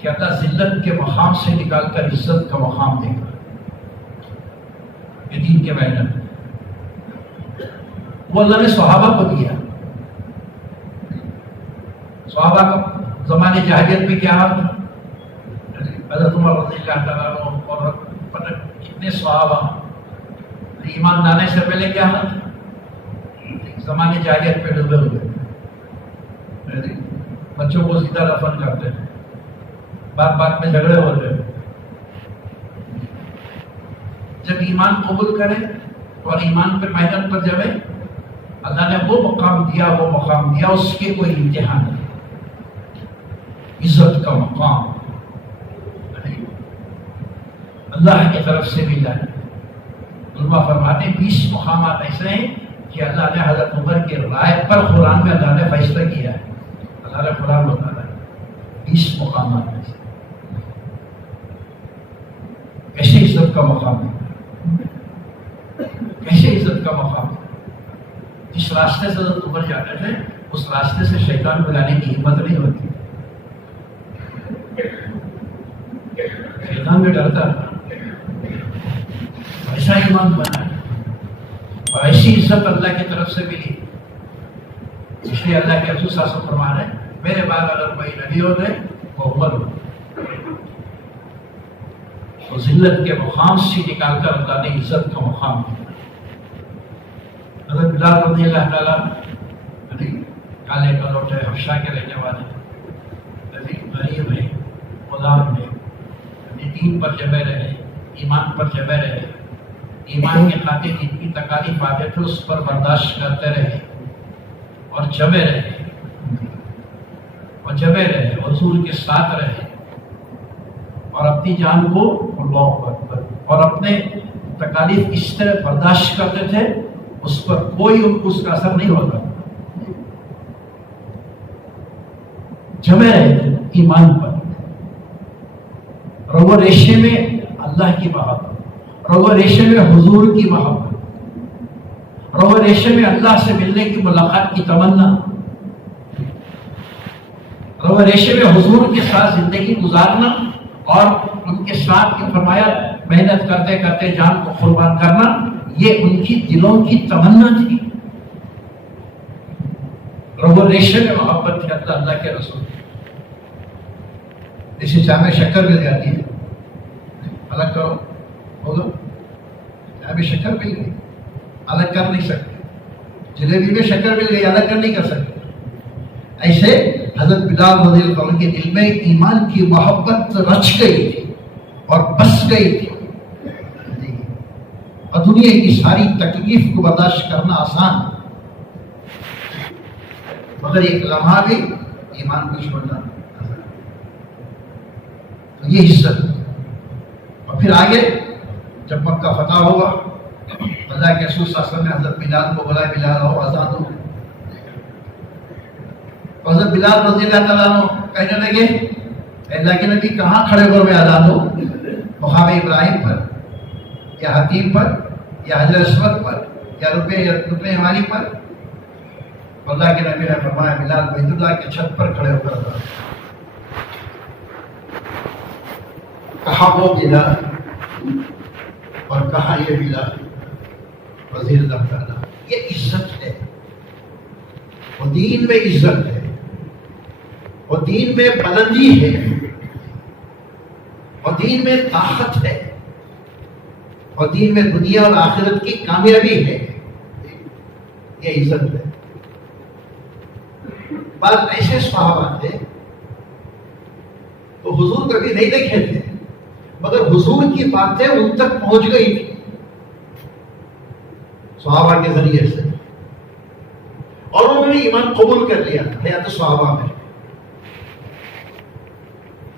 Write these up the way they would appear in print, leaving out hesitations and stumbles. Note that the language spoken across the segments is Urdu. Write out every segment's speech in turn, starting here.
کہ اللہ ذلت کے مقام سے نکال کر عزت کا مقام دے گا. یہ دین کے محنت وہ اللہ نے صحابہ کو دیا. صحابہ کا زمانے جاہلیت میں کیا حال تھا؟ حضرت عمر رضی اللہ تعالیٰ عنہ اور کتنے صحابہ ایمان لانے سے پہلے کیا حال تھا؟ زمانے جاہلیت پہ ڈوبے ہوئے، بچوں کو سیدھا دفن کرتے ہیں، بات میں جھگڑے ہو رہے. جب ایمان قبول کرے اور ایمان پہ محنت پر جائے، اللہ نے وہ مقام دیا اس کے کوئی امتحان نہیں. عزت کا مقام اللہ کی طرف سے ملا ہے. علماء فرماتے ہیں 20 مقامات ایسے ہیں کہ اللہ نے حضرت عمر کے رائے پر قرآن میں اللہ نے فیصلہ کیا ہے. اللہ نے قرآن بتا رہا ہے 20 مقامات ایسے. کیسے عزت کا مقام ہے، کیسے عزت کا مقام ہے. جس راستے سے حضرت عمر جاتے تھے اس راستے سے شیطان کو لانے کی ہمت نہیں ہوتی. شیطان بھی ڈرتا تھا. ایسا ایمان بنا اور ایسی عزت اللہ کی طرف سے ملی. اس لیے اللہ کے رسول صلی اللہ علیہ وسلم فرما رہے ہیں میرے بعد اگر کوئی نبی ہوتے وہ عمر ہو. اور ذلت کے مقام سے نکال کر اللہ نے عزت کا مقام دیا. حضرت بلال رضی اللہ تعالیٰ کالے کلوٹے حبشہ کے رہنے والے غریب ہیں، غلام ہیں، دین پر جمے رہے، ایمان پر جمے رہے، ایمان کے خاطر جن کی تکالیف آتے تھے اس پر برداشت کرتے رہے اور جمے رہے حضور کے ساتھ رہے اور اپنی جان کو اللہ اکبر اور اپنے تکالیف اس طرح برداشت کرتے تھے اس پر کوئی اس کا اثر نہیں ہوتا. جمے رہے تھے ایمان پر. رگو ریشے میں اللہ کی محبت، رگو ریشے میں حضور کی محبت، رگو ریشے میں اللہ سے ملنے کی ملاقات کی تمنا، رگو ریشے میں حضور کے ساتھ زندگی گزارنا اور ان کے ساتھ یہ فرمایا محنت کرتے کرتے جان کو قربان کرنا. یہ ان کی دلوں کی تمنا تھی. رگو ریشے میں محبت تھی اللہ کے رسول. جیسے چائے میں شکر مل جاتی ہے، الگ کرو بولو، چائے میں شکر مل گئی الگ کر نہیں سکتے. جلیبی میں شکر مل گئی الگ کر نہیں کر سکتے. ایسے حضرت بلال رضی اللہ عنہ کے دل میں ایمان کی محبت رچ گئی تھی اور بس گئی تھی. اور دنیا کی ساری تکلیف کو برداشت کرنا آسان مگر ایک لمحہ بھی ایمان کو چھوڑنا. یہ عزت. اور پھر آگے جب مکہ فتح ہوا اللہ کے رسول صلی اللہ علیہ وسلم نے حضرت بلال کو بلایا، بلال آؤ آزاد ہو. حضرت بلال رضی اللہ تعالیٰ عنہ کہنے لگے اللہ کے نبی کہاں کھڑے ہو میں آزاد ہو؟ مقام ابراہیم پر یا حتیم پر یا حجر اسود پر یا رکن یمانی پر؟ اللہ کے نبی نے فرمایا بلال بیت اللہ کے چھت پر کھڑے ہو کر تھا. کہا وہ بلال اور کہا یہ بلال وزیر اللہ تعالیٰ. یہ عزت ہے، وہ دین میں عزت ہے، وہ دین میں بلندی ہے، اور دین میں طاقت ہے، اور دین میں دنیا اور آخرت کی کامیابی ہے. یہ عزت ہے. بعض ایسے صحابہ تھے تو حضور کبھی نہیں دیکھے تھے مگر حضور کی باتیں ان تک پہنچ گئی تھی صحابہ کے ذریعے سے، اور انہوں نے ایمان قبول کر لیا. حیات صحابہ میں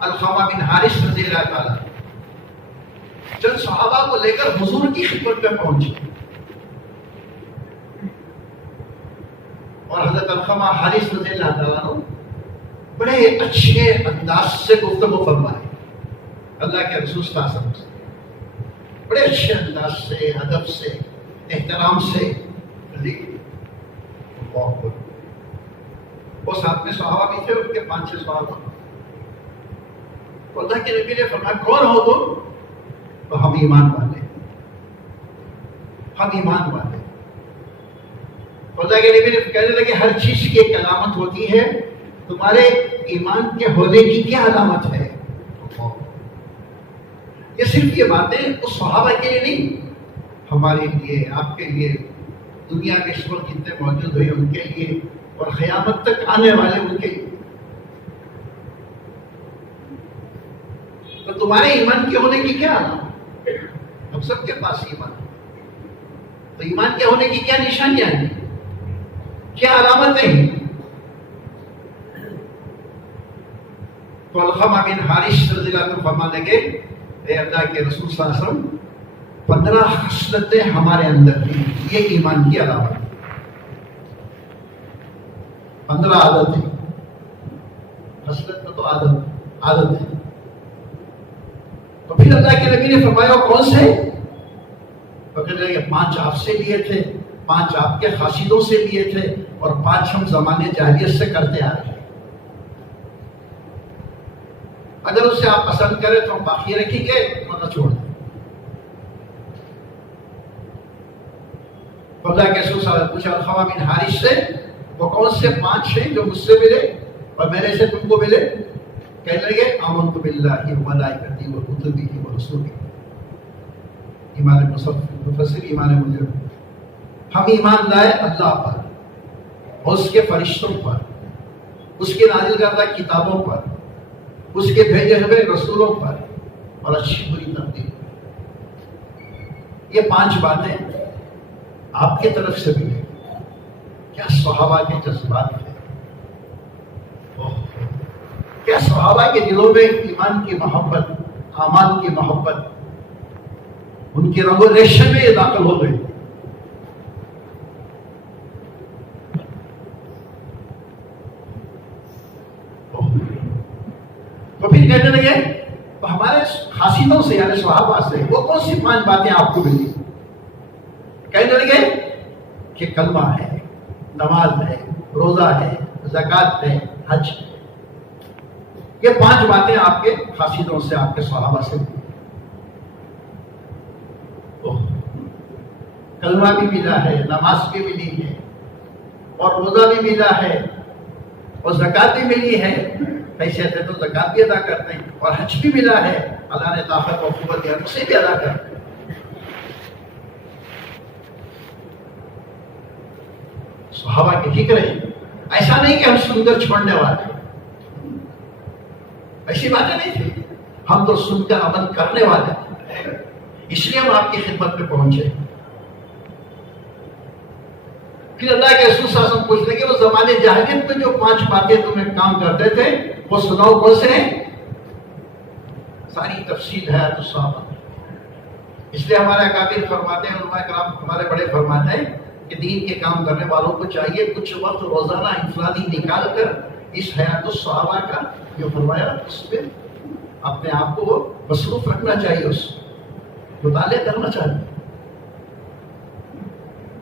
علقمہ بن حارث رضی اللہ تعالیٰ چند صحابہ کو لے کر حضور کی خدمت میں پہنچے، اور حضرت علقمہ حارث رضی اللہ تعالیٰ بڑے اچھے انداز سے گفتگو فرمائے اللہ کے رسول صلی اللہ علیہ وسلم سے، بڑے اچھے انداز سے، ادب سے، احترام سے. وہ ساتھ میں صحابہ بھی تھے، ان کے 5-6 صحابہ. تو اللہ کے نبی نے فرمایا کون ہو تم؟ تو ہم ایمان والے، ہم ایمان والے۔ اللہ کے نبی نے کہنے لگے ہر چیز کی ایک علامت ہوتی ہے، تمہارے ایمان کے ہونے کی کیا علامت ہے؟ یہ صرف یہ باتیں اس صحابہ کے لیے نہیں، ہمارے لیے، آپ کے لیے، دنیا کے اس وقت جتنے موجود ہوئے ان کے لیے، اور قیامت تک آنے والے ان کے لیے۔ تو تمہارے ایمان کے ہونے کی کیا علامت؟ ہم سب کے پاس ایمان، تو ایمان کے ہونے کی کیا نشانیاں ہیں، کیا علامتیں ہیں؟ تو علقمہ بن حارث رضی اللہ عنہ فرمانے لگے اے اللہ کے رسول صلی اللہ علیہ وسلم 15 خصلتیں ہمارے اندر تھیں، یہ ایمان کی علامت، 15 عادتیں، خصلت میں تو عادت ہے۔ تو پھر اللہ کے نبی نے فرمایا کون سے؟ تو کہنے لگے 5 آپ سے لیے تھے، 5 آپ کے خاصدوں سے لیے تھے، اور 5 ہم زمانے جاہلیت سے کرتے آ رہے ہیں۔ اگر اسے آپ پسند کریں تو ہم باقی رکھیں گے ورنہ چھوڑ دیں۔ اللہ کے رسول صلی اللہ علیہ وسلم پوچھا علقمہ بن حارث سے وہ کون سے 5 ہیں جو مجھ سے ملے اور میرے سے تم کو ملے؟ کہنے لگے آمنت باللہ وملائکتہ وکتبہ ورسلہ، ایمان مفسر ایمان مجرد، ہم ایمان لائے اللہ پر اور اس کے فرشتوں پر، اس کے نازل کردہ کتابوں پر، اس کے بھیجے ہوئے رسولوں پر، اور اچھی بری تقدیر۔ یہ 5 باتیں آپ کی طرف سے بھی ہیں۔ کیا صحابہ کے جذبات ہیں، کیا صحابہ کے دلوں میں ایمان کی محبت، اعمال کی محبت، ان کی رگ و ریشے میں یہ داخل ہو گئی۔ تو پھر کہنے لگے تو ہمارے خاصیتوں سے یعنی صحابہ سے وہ کون سی 5 باتیں آپ کو ملی؟ کہنے لگے کہ کلمہ ہے، نماز ہے، روزہ ہے، زکوٰۃ ہے، حج ہے۔ یہ 5 باتیں آپ کے خاصیتوں سے، آپ کے صحابہ سے ملی۔ کلمہ بھی ملا ہے، نماز بھی ملی ہے، اور روزہ بھی ملا ہے، اور زکوٰۃ بھی ملی ہے، پیسے تھے تو زکوٰۃ بھی ادا کرتے ہیں، اور حج بھی ملا ہے، اللہ نے طاقت و قوت دیا اسے بھی ادا کرتے ہیں۔ صحابہ کی فکر ہے، ایسا نہیں کہ ہم سن کر چھوڑنے والے، ایسی باتیں نہیں تھی، ہم تو سن کر عمل کرنے والے ہیں، اس لیے ہم آپ کی خدمت میں پہنچے۔ پھر اللہ کے رسول صلی اللہ علیہ وسلم پوچھتے کہ وہ زمانے جاہلیت میں جو 5 باتیں تمہیں کام کرتے تھے وہ سناؤ کون سے ہیں؟ ساری تفصیل ہے تو صحابہ، اس لیے ہمارے اکابر فرماتے ہیں، علماء کرام ہمارے بڑے فرماتے ہیں کہ دین کے کام کرنے والوں کو چاہیے کچھ وقت روزانہ انفرادی نکال کر اس حیات الصحابہ کا جو فرمایا اس پہ اپنے آپ کو وہ مصروف رکھنا چاہیے، اس مطالعہ کرنا چاہیے۔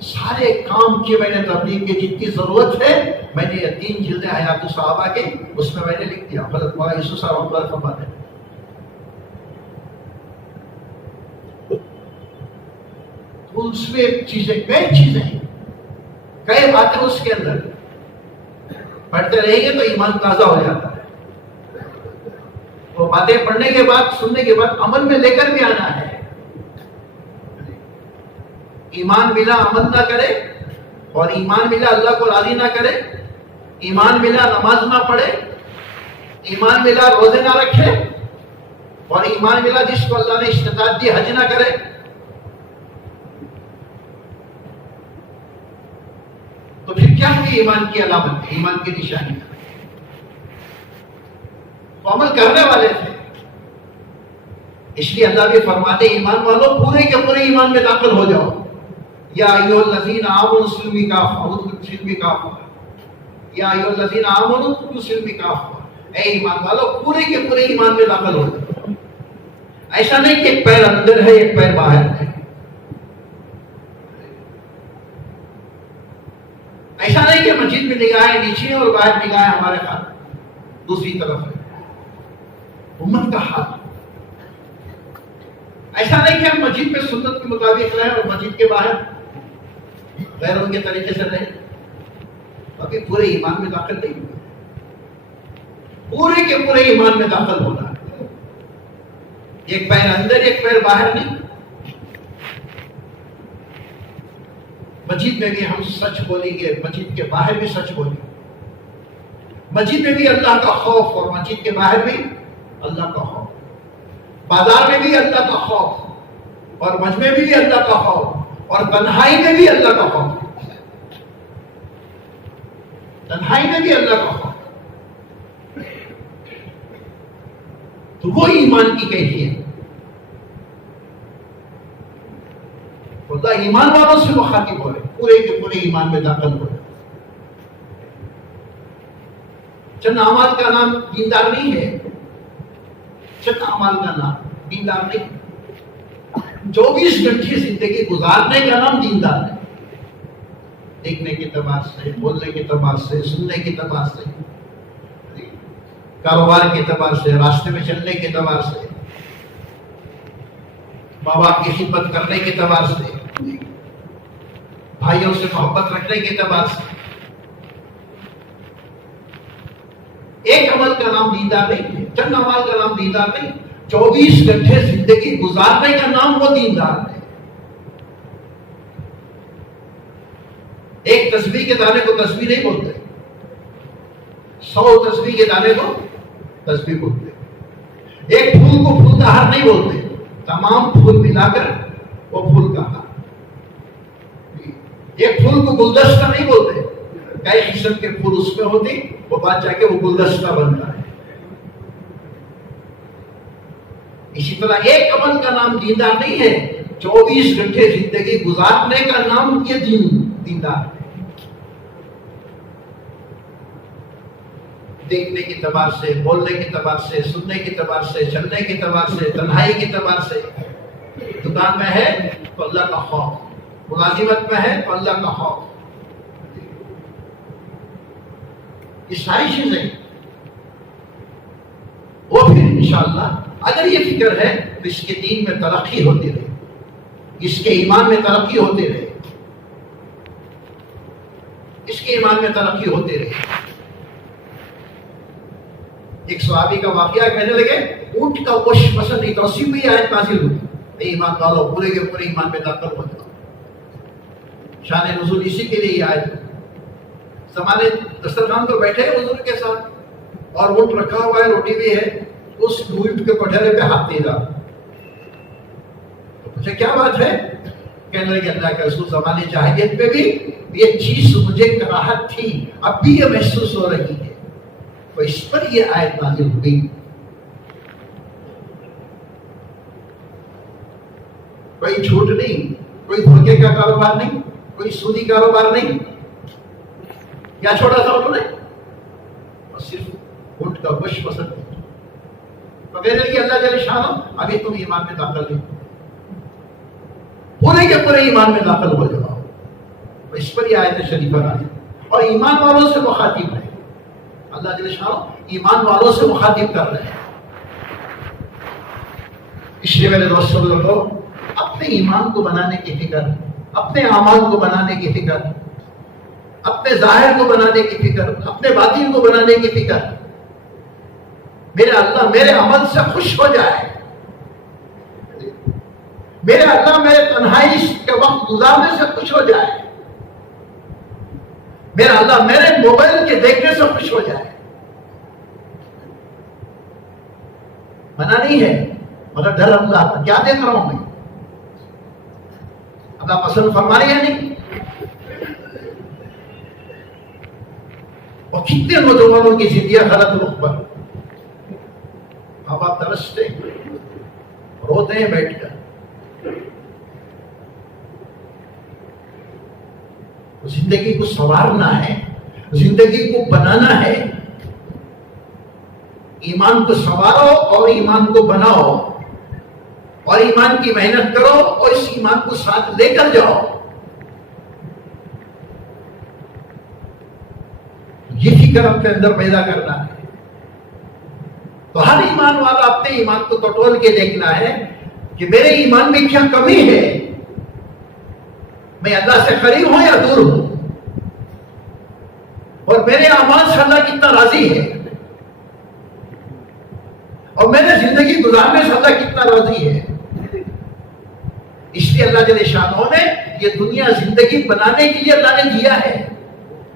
سارے کام کی میں نے تبلیغ کی جتنی ضرورت ہے میں نے یہ 3 جلدیں حیات الصحابہ کے اس میں نے لکھ دیا۔ حضرت مولانا یوسف صاحب رحمۃ اللہ فرماتے ہیں اس میں چیزیں، کئی چیزیں ہیں، کئی باتیں اس کے اندر پڑھتے رہیں گے تو ایمان تازہ ہو جاتا ہے۔ وہ باتیں پڑھنے کے بعد، سننے کے بعد عمل میں لے کر بھی آنا ہے۔ ایمان ملا عمل نہ کرے، اور ایمان ملا اللہ کو راضی نہ کرے، ایمان ملا نماز نہ پڑھے، ایمان ملا روزے نہ رکھے، اور ایمان ملا جس کو اللہ نے استطاعت دی حج نہ کرے، تو پھر کیا ہوئی ایمان کی علامت، ایمان کی نشانی؟ وہ عمل کرنے والے تھے، اس لیے اللہ بھی فرماتے ایمان والوں پورے کے پورے ایمان میں داخل ہو جاؤ۔ یا ایھا الذین آمنوا اسلموا کافۃ، یا ایھا الذین آمنوا اسلموا کافۃ، اے ایمان والوں پورے کے پورے ایمان میں داخل ہو جاؤ۔ ایسا نہیں کہ ایک پیر اندر ہے ایک پیر باہر ہے، ایسا نہیں کہ مسجد میں نگاہیں نیچے اور باہر نگاہیں ہمارے خان دوسری طرف ہے۔ امت کا حال. ایسا نہیں کہ ہم مسجد میں سنت کے مطابق رہیں اور مسجد کے باہر غیروں کے طریقے سے رہیں. ابھی پورے ایمان میں داخل نہیں ہوئے. پورے کے پورے ایمان میں داخل ہونا ہے. ایک پیر اندر ایک پیر باہر نہیں. مسجد میں بھی ہم سچ بولیں گے, مسجد کے باہر بھی سچ بولیں گے. مسجد میں بھی اللہ کا خوف اور مسجد کے باہر بھی اللہ کا خوف. بازار میں بھی اللہ کا خوف اور مجمع میں بھی اللہ کا خوف اور تنہائی میں بھی اللہ کا خوف. تنہائی میں بھی اللہ کا خوف. تو وہ ایمان کی کیفیت. اللہ ایمان والوں سے مخاطب ہو رہے, پورے کے پورے ایمان میں داخل ہو رہے. چند اعمال کا نام دیندار نہیں ہے. چند اعمال کا نام دیندار نہیں. 24 گھنٹے زندگی گزارنے کا نام دیندار ہے. دیکھنے کے اعتبار سے, بولنے کے اعتبار سے, سننے کے اعتبار سے, کاروبار کے اعتبار سے, راستے میں چلنے کے اعتبار سے, ماں باپ کی خدمت کرنے کے اعتبار سے, بھائیوں سے محبت رکھنے کے اعتبار سے. ایک عمل کا نام دیندار نہیں ہے, چند عمل کا نام دیندار نہیں. 24 گھنٹے زندگی گزارنے کا نام وہ دیندار ہے. ایک تسبیح کے دانے کو تسبیح نہیں بولتے, 100 تسبیح کے دانے کو تسبیح بولتے. ایک پھول کو پھول کا ہار نہیں بولتے, تمام پھول ملا کر وہ پھول کا ہار. ایک پھول کو گلدستہ نہیں بولتے, کئی قسم کے پھول اس میں ہوتے, وہ بات جا کے وہ گلدستہ بنتا ہے. اسی طرح ایک عمل کا نام دیندار نہیں ہے, 24 گھنٹے زندگی گزارنے کا نام یہ دیندار ہے. دیکھنے کے اعتبار سے, بولنے کے اعتبار سے, سننے کے اعتبار سے, چلنے کے اعتبار سے, تنہائی کے اعتبار سے. دکان میں ہے تو اللہ کا خوف, ملازمت میں ہے تو اللہ کا خوف. یہ ساری چیزیں وہ پھر انشاءاللہ اگر یہ فکر ہے تو اس کے دین میں ترقی ہوتی رہے, اس کے ایمان میں ترقی ہوتے رہے, اس کے ایمان میں ترقی ہوتے رہے. ایک صحابی کا واقعہ کہنے لگے, اونٹ کا گوشت پسند نہیں, تو 80 آیت نازل ہوئی, ایمان والو پورے کے پورے ایمان میں داخل ہو جاؤ. شان نزول اسی کے لیے آیت. زمانے دسترخوان پر بیٹھے حضور کے ساتھ اور اونٹ رکھا ہوا ہے, روٹی بھی ہے, اس اونٹ کے پٹھرے پہ ہاتھ دے رہا. پوچھا کیا بات ہے؟ کہنے لگے اللہ کے رسول زمانے جاہلیت میں بھی یہ چیز مجھے کراہت تھی, اب بھی یہ محسوس ہو رہی ہے. تو اس پر یہ آیت نازل ہوئی. کوئی جھوٹ نہیں, کوئی دھوکے کا کاروبار نہیں, کوئی سودی کاروبار نہیں. کیا چھوڑا تھا انہوں نے؟ اور صرف اونٹ کا گوشت پسند نہیں. تو کہنے لگے اللہ جل شانہ ابھی تم ایمان میں داخل نہیں, پورے کے پورے ایمان میں داخل ہو جاؤ. تو اس پر یہ آیت شریفہ نازل اور ایمان والوں سے مخاطب ہے. اللہ جل شانہ ایمان والوں سے مخاطب کر رہے ہیں. اس لیے میرے دوستوں لوگوں, اپنے ایمان کو بنانے کی فکر, اپنے اعمال کو بنانے کی فکر, اپنے ظاہر کو بنانے کی فکر, اپنے باطن کو بنانے کی فکر. میرا اللہ میرے عمل سے خوش ہو جائے, میرا اللہ میرے تنہائی کے وقت گزارنے سے خوش ہو جائے, میرا اللہ میرے موبائل کے دیکھنے سے خوش ہو جائے. منع نہیں ہے, مگر ڈر اللہ کیا دیکھ رہا ہوں میں, اللہ پسند فرما رہی ہے نہیں. اور کتنے نوجوانوں کی زندگیاں غلط رخ پر, اب آپ ترستے روتے ہیں بیٹھ کر. زندگی کو سنوارنا ہے, زندگی کو بنانا ہے. ایمان کو سنوارو اور ایمان کو بناؤ اور ایمان کی محنت کرو اور اس ایمان کو ساتھ لے کر جاؤ. یہ فکر اپنے اندر پیدا کرنا ہے. تو ہر ایمان والا اپنے ایمان کو ٹٹول کے دیکھنا ہے کہ میرے ایمان میں کیا کمی ہے، میں اللہ سے قریب ہوں یا دور ہوں، اور میرے اعمال سے اللہ کتنا راضی ہے، اور میرے زندگی گزارنے سے اللہ کتنا راضی ہے۔ اس لیے اللہ جل شانہ نے یہ دنیا زندگی بنانے کے لیے اللہ نے دیا ہے،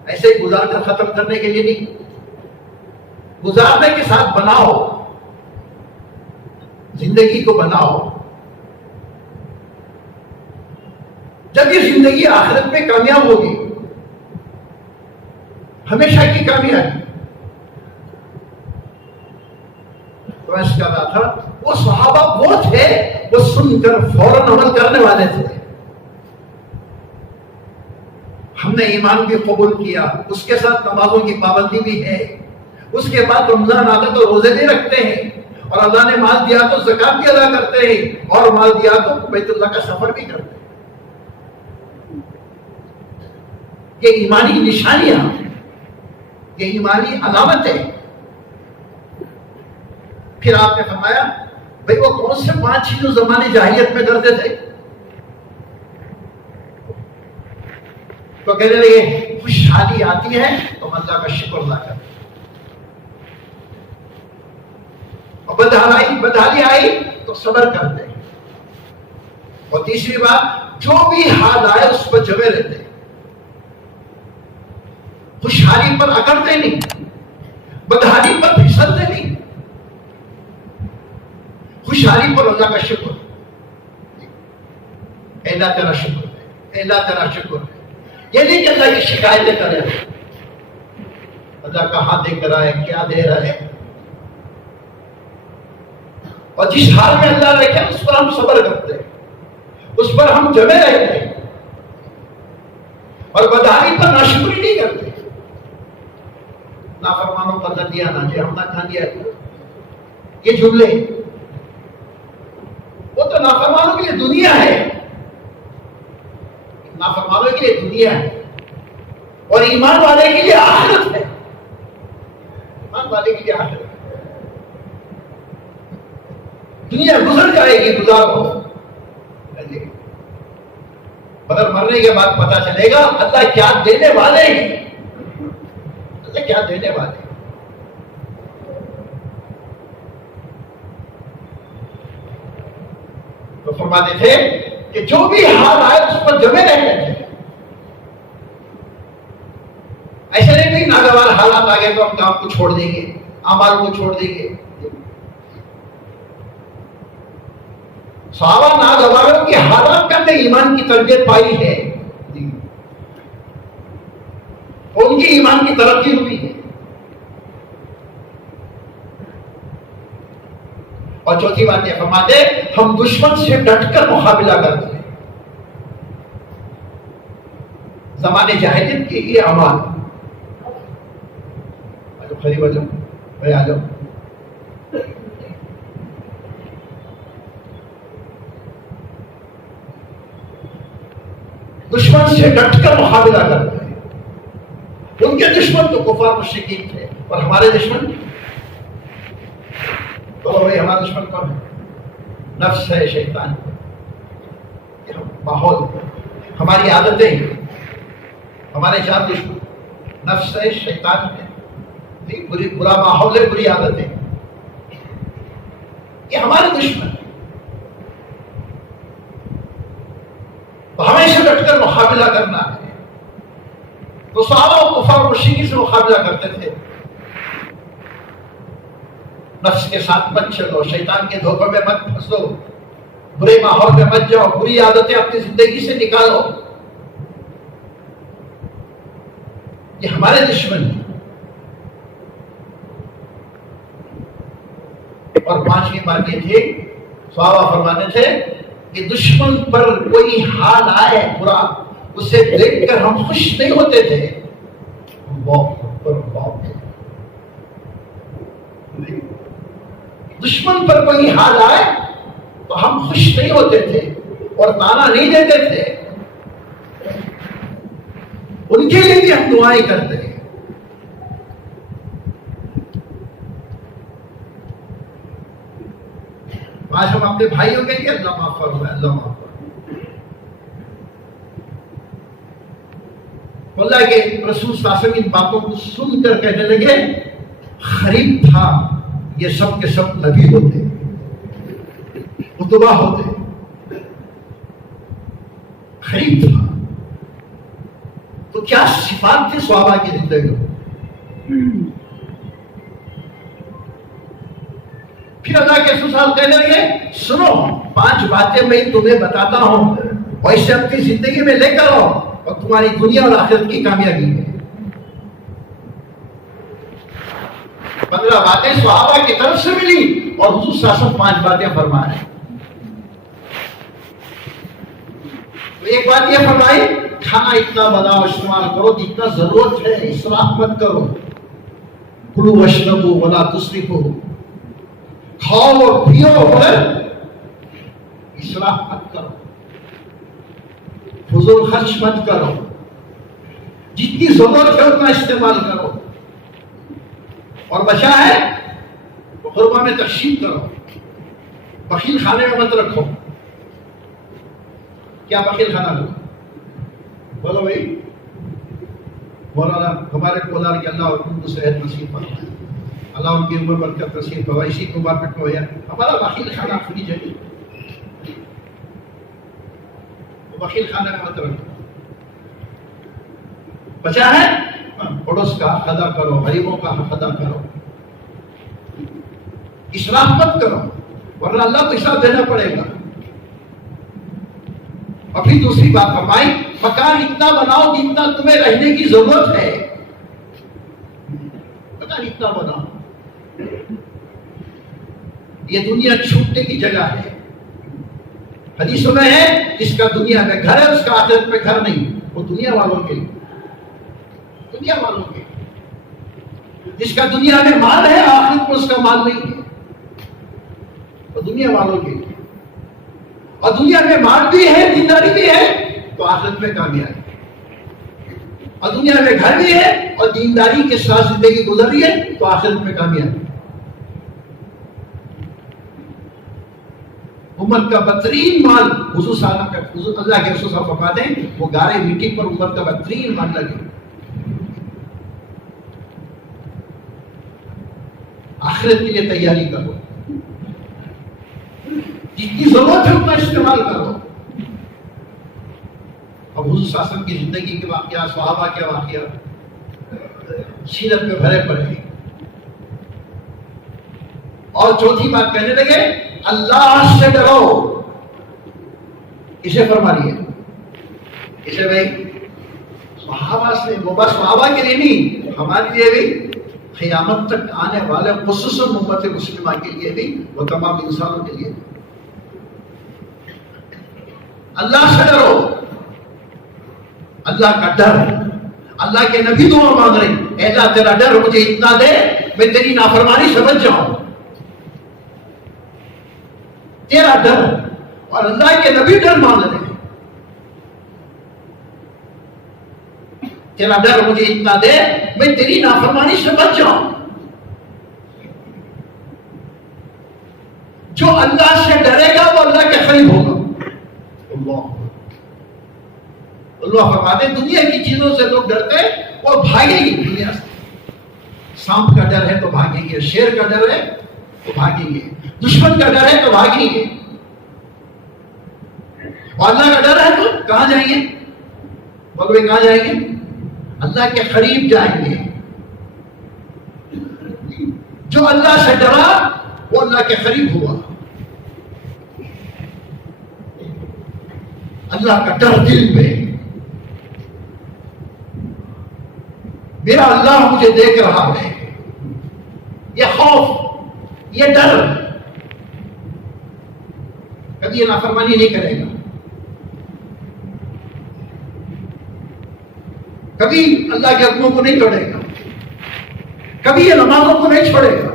ایسے ہی گزار کر ختم کرنے کے لیے نہیں، گزارنے کے ساتھ بناؤ، زندگی کو بناؤ، جب یہ زندگی آخرت میں کامیاب ہوگی، ہمیشہ کی کامیابی۔ تو میں کہہ رہا تھا وہ صحابہ وہ تھے وہ سن کر فوراً عمل کرنے والے تھے۔ ہم نے ایمان بھی قبول کیا، اس کے ساتھ نمازوں کی پابندی بھی ہے، اس کے بعد رمضان آتا تو روزے بھی رکھتے ہیں، اور اللہ نے مال دیا تو زکات بھی ادا کرتے ہیں، اور مال دیا تو بیت اللہ کا سفر بھی کرتے ہیں۔ یہ ایمانی نشانیاں، یہ ایمانی علامتیں۔ پھر آپ نے فرمایا بھئی وہ کون سے 5 چیزیں زمانے جاہلیت میں کرتے تھے؟ تو کہنے لگے خوشحالی آتی ہے تو اللہ کا شکر ادا کرتے، اور بدحالی آئی تو صبر کرتے، اور تیسری بات جو بھی حال آئے اس پر جمے رہتے، خوشحالی پر اکڑتے نہیں، بدحالی پر پھسلتے نہیں، خوشحالی پر اللہ کا شکر، اے اللہ تیرا شکر ہے، اے اللہ تیرا شکر ہے۔ یہ نہیں کہ اللہ کی شکایتیں کرے، اللہ کہاں دے کر آئے، کیا دے رہا ہے، اور جس حال میں اللہ رکھے اس پر ہم صبر کرتے ہیں، اس پر ہم جمے رہتے ہیں، اور بدحالی پر ناشکری نہیں کرتے۔ نافرمانوں پر نہ دیا نہ ہم نہ کھا دیا، یہ جملے وہ تو نافرمانوں کے لیے دنیا ہے، نافرمانوں کے لیے دنیا ہے، اور ایمان والے کے لیے آخرت ہے، ایمان والے کے لیے آخرت ہے۔ دنیا گزر جائے گی، گزارو، مگر مرنے کے بعد پتا چلے گا اللہ کیا دینے والے ہیں، اللہ کیا دینے والے ہیں۔ تو فرماتے تھے کہ جو بھی حال آئے اس پر جمے رہتے تھے، ایسے نہیں کہ ناگوار حالات آ گئے تو ہم کام کو چھوڑ دیں گے، اعمال کو چھوڑ دیں گے۔ صحابہ ناگواروں کے حالات کے اندر ایمان کی تربیت پائی ہے، اور ان کی ایمان کی ترقی ہوئی ہے۔ اور چوتھی بات یہ فرماتے ہم دشمن سے ڈٹ کر مقابلہ کرتے ہیں۔ زمانے جاہلیت کے یہ اعمال، قریب آ جاؤ بھائی، آ جاؤ، دشمن سے ڈٹ کر مقابلہ کرتے ہیں۔ ان کے دشمن تو کفار مشرکین تھے، اور ہمارے دشمن تو بھائی ہمارا دشمن کون ہے؟ نفس ہے، شیطان، ماحول، ہماری عادتیں، ہمارے چار دشمن نفس ہے، شیطان ہے، برا ماحول ہے، بری عادتیں، یہ ہمارے دشمن ہیں۔ تو ہمیشہ ڈٹ کر مقابلہ کرنا ہے۔ تو صحابہ و کفار مشرکین سے مقابلہ کرتے تھے، نفس کے ساتھ مت چلو، شیطان کے دھوکے میں مت پھنسو، برے ماحول میں مت جاؤ، بری عادتیں اپنی زندگی سے نکالو، یہ ہمارے دشمن ہیں۔ اور پانچویں بات یہ تھی، صحابہ فرماتے تھے کہ دشمن پر کوئی حال آئے برا، اسے دیکھ کر ہم خوش نہیں ہوتے تھے، دشمن پر کوئی حال آئے تو ہم خوش نہیں ہوتے تھے اور تانا نہیں دیتے تھے، ان کے لیے بھی ہم دعائیں کرتے ہیں۔ آج ہم اپنے بھائیوں کے لیے اللہ معاف فرمائے، اللہ معاف فرمائے۔ اللہ کے رسول صلی اللہ علیہ وسلم ان باتوں کو سن کر کہنے لگے غریب تھا، یہ سب کے سب نبی ہوتے، اتبا ہوتے، غریب تھا تو کیا صفات تھی صحابہ کی زندگی میں۔ پھر اللہ کے رسول صلی اللہ علیہ وسلم کہنے لگے سنو 5 باتیں میں تمہیں بتاتا ہوں اور اسے اپنی زندگی میں لے کر آؤ اور تمہاری دنیا اور آخرت کی کامیابی ہے۔ 15 باتیں صحابہ کی طرف سے ملی اور حضور صلی اللہ علیہ وسلم 5 باتیں فرما رہے ہیں۔ تو ایک بات یہ فرمائی کھانا اتنا بناؤ استعمال کرو جتنا ضرورت ہے، اسراف مت کرو۔ کلوا واشربوا ولا تسرفوا، کھاؤ اور پیو مگر اسراف مت کرو، فضول خرچ مت کرو، جتنی ضرورت ہے اتنا استعمال کرو، اور بچا ہے وہ قربہ میں تقسیم کرو، بخیل خانے میں مت رکھو۔ کیا بخیل خانہ لو؟ بولو بھائی، مولانا ہمارے کولار کے اللہ ان کو صحت نصیب فرمائے، اللہ ان کی عمر برکت نصیب فرمائے، اسی کو مارکیٹ میں ہوا ہمارا بخیل خانہ فری جگہ، بخیل خانہ میں مت رکھو۔ بچا ہے پڑوس کا حق ادا کرو، غریبوں کا حق ادا کرو، اسراف مت کرو ورنہ اللہ کو حساب دینا پڑے گا۔ اور پھر دوسری بات فرمائی مکان اتنا بناؤ جتنا تمہیں رہنے کی ضرورت ہے، مکان اتنا بناؤ، یہ دنیا چھوٹنے کی جگہ ہے۔ حدیثوں میں ہے جس کا دنیا میں گھر ہے اس کا آخرت میں گھر نہیں، وہ دنیا والوں کے لیے، دنیا والوں کے، جس کا دنیا میں مال ہے آخرت میں اس کا مال نہیں ہے، وہ دنیا والوں کے لیے۔ اور دنیا میں مال بھی ہے، دینداری بھی ہے تو آخرت میں کامیابی، اور دنیا میں گھر بھی ہے اور دینداری کے ساتھ زندگی گزر رہی ہے تو آخرت میں کامیابی۔ امت کا بہترین مال حضور صلی اللہ علیہ وسلم، اللہ کے رسول صلی اللہ علیہ وسلم فرماتے ہیں وہ گارے مٹی پر امت کا بہترین مال لگے۔ آخرت کے لیے تیاری کرو، جتنی ضرورت ہے اتنا استعمال کرو۔ اب حضور صلی اللہ علیہ وسلم کی زندگی کے واقعات، صحابہ کے واقعات سیرت میں بھرے پڑے ہیں۔ اور چوتھی بات کہنے لگے اللہ سے ڈرو، اسے فرما لیا، اسے بھائی صحابہ سے، وہ بس صحابہ کے لیے نہیں ہمارے لیے بھی، قیامت تک آنے والے خصوصاً امت مسلمہ کے لیے بھی، وہ تمام انسانوں کے لیے، اللہ سے ڈرو۔ اللہ کا ڈر، اللہ کے نبی دعا مانگ رہے ہیں اے اللہ تیرا ڈر مجھے اتنا دے میں تیری نافرمانی سمجھ جاؤں، تیرا ڈر، اور اللہ کے نبی ڈر مانگ رہے ہیں تیرا ڈر مجھے اتنا دے میں تیری نافرمانی سے بچ جاؤں۔ جو اللہ سے ڈرے گا وہ اللہ کے قریب ہوگا۔ اللہ فرماتے ہیں دنیا کی چیزوں سے لوگ ڈرتے وہ بھاگیں گے دنیا سے، سانپ کا ڈر ہے تو بھاگیں گے، شیر کا ڈر ہے تو بھاگیں گے، دشمن کا ڈر ہے تو بھاگیں گے، اور اللہ کا ڈر ہے تو کہاں جائیں گے؟ بولو کہاں جائیں گے؟ اللہ کے قریب جائیں گے۔ جو اللہ سے ڈرا وہ اللہ کے قریب ہوا۔ اللہ کا ڈر دل میں، میرا اللہ مجھے دیکھ رہا ہے، یہ خوف، یہ ڈر، کبھی یہ نافرمانی نہیں کرے گا، کبھی اللہ کے حکموں کو نہیں توڑے گا، کبھی یہ نمازوں کو نہیں چھوڑے گا،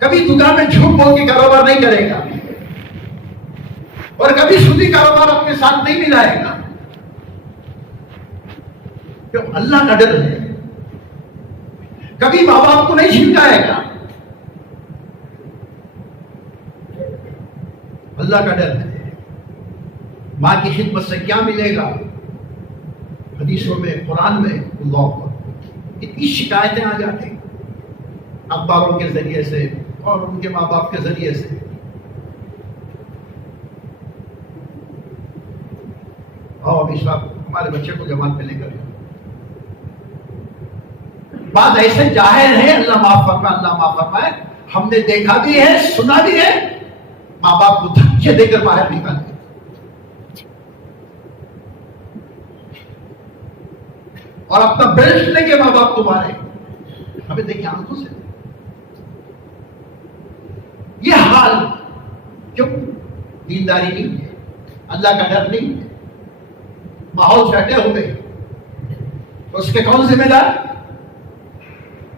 کبھی دکان میں جھوٹ بول کے کاروبار نہیں کرے گا، اور کبھی سودی کاروبار اپنے ساتھ نہیں ملائے گا، کیوں؟ اللہ کا ڈر ہے۔ کبھی ماں باپ کو نہیں چھنکائے گا، اللہ کا ڈر ہے. ماں کی خدمت سے کیا ملے گا؟ حدیثوں میں، قرآن میں اللہ اکبر اتنی شکایتیں آ جاتی اخباروں کے ذریعے سے اور ان کے ماں باپ کے ذریعے سے. اور اس وقت ہمارے بچے کو جماعت میں لے کر بات ایسے ظاہر ہے، اللہ معاف فرمائے، اللہ معاف فرمائے. ہم نے دیکھا بھی ہے، سنا بھی ہے، ماں باپ کو دھکے دے کر باہر نکال دیا. اور اپنا بیلٹ لے کے ماں باپ کو مارے. ہمیں دیکھیں آنکھوں سے یہ حال. کیوں؟ دینداری نہیں ہے، اللہ کا ڈر نہیں ہے، ماحول بیٹھے ہوئے. اس کے کون ذمہ دار؟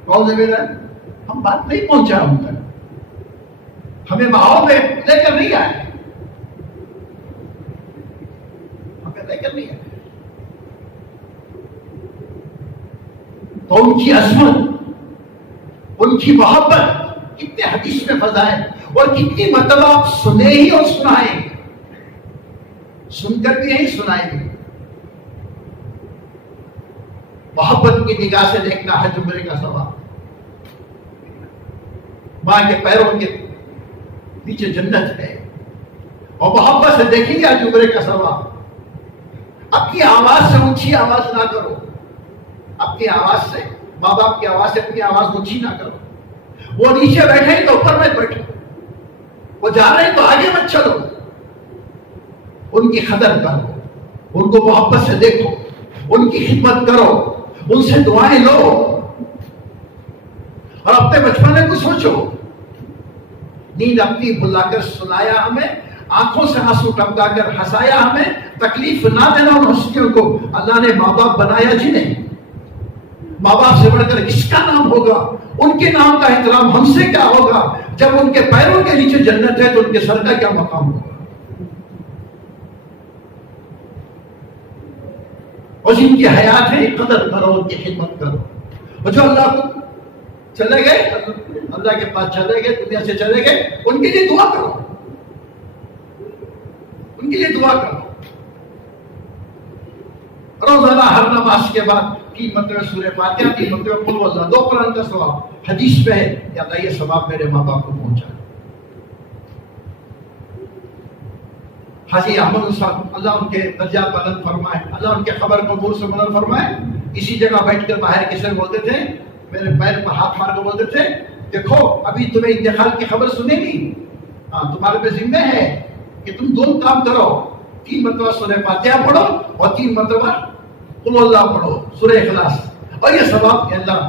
کون ذمہ دار؟ ہم بات نہیں پہنچا ہم تک، ہمیں ماحول میں لے کر نہیں آئے، ہمیں لے کر نہیں آئے. تو ان کی عظمت، ان کی محبت کتنے حدیث میں فضائل، اور کتنی مرتبہ آپ سنے ہی اور سنائیں، سن کر بھی نہیں سنائیں گے. محبت کی نگاہ سے دیکھنا حج عمرے کا ثواب. ماں کے پیروں کے نیچے جنت ہے، اور محبت سے دیکھیں گے حج عمرے کا ثواب. اپنی آواز سے اونچی آواز نہ کرو، اپنی آواز سے، ماں باپ کی آواز سے اپنی آواز اونچی نہ کرو. وہ نیچے بیٹھے تو اوپر مت بیٹھو، وہ جا رہے ہیں تو آگے مت چلو. ان کی قدر کرو، ان کو محبت سے دیکھو، ان کی خدمت کرو، ان سے دعائیں لو. اور اپنے بچپنے کو سوچو، نیند اپنی بھلا کر سلایا ہمیں، آنکھوں سے آنسو ٹپکا کر ہنسایا ہمیں. تکلیف نہ دینا ان ہستیوں کو. اللہ نے ماں باپ بنایا جی نہیں. ماں باپ سے بڑھ کر کس کا نام ہوگا؟ ان کے نام کا احترام ہم سے کیا ہوگا؟ جب ان کے پیروں کے نیچے جنت ہے تو ان کے سر کا کیا مقام ہوگا؟ اور جن کی حیات ہے قدر کرو، ان کی خدمت کرو. اور جو اللہ کو چلے گئے، اللہ کے پاس چلے گئے، دنیا سے چلے گئے، ان کے لیے دعا کرو، ان کے لیے دعا کرو. روزانہ ہر نماز کے بعد 3 مرتبہ سورہ فاتحہ، 3 مرتبہ قل هو اللہ، 2 قرآن کا ثواب. حدیث میں ہے یا اللہ یہ ثواب میرے ماں باپ کو پہنچا. حاجی احمد صاحب اللہ ان کے درجات بلند فرمائے، اللہ ان کے خبر قبول سے بلند فرمائے. اسی جگہ بیٹھ کر باہر کسی بولتے تھے، میرے پیر پر ہاتھ مار کر بولتے تھے، دیکھو ابھی تمہیں انتقال کی خبر سنے گی، تمہارے پہ ذمہ ہے کہ تم 2 کام کرو، 3 مرتبہ سورہ فاتحہ پڑھو اور 3 مرتبہ قل اللہ پڑھو، سورہ اخلاص. اور یہ ثواب اللہ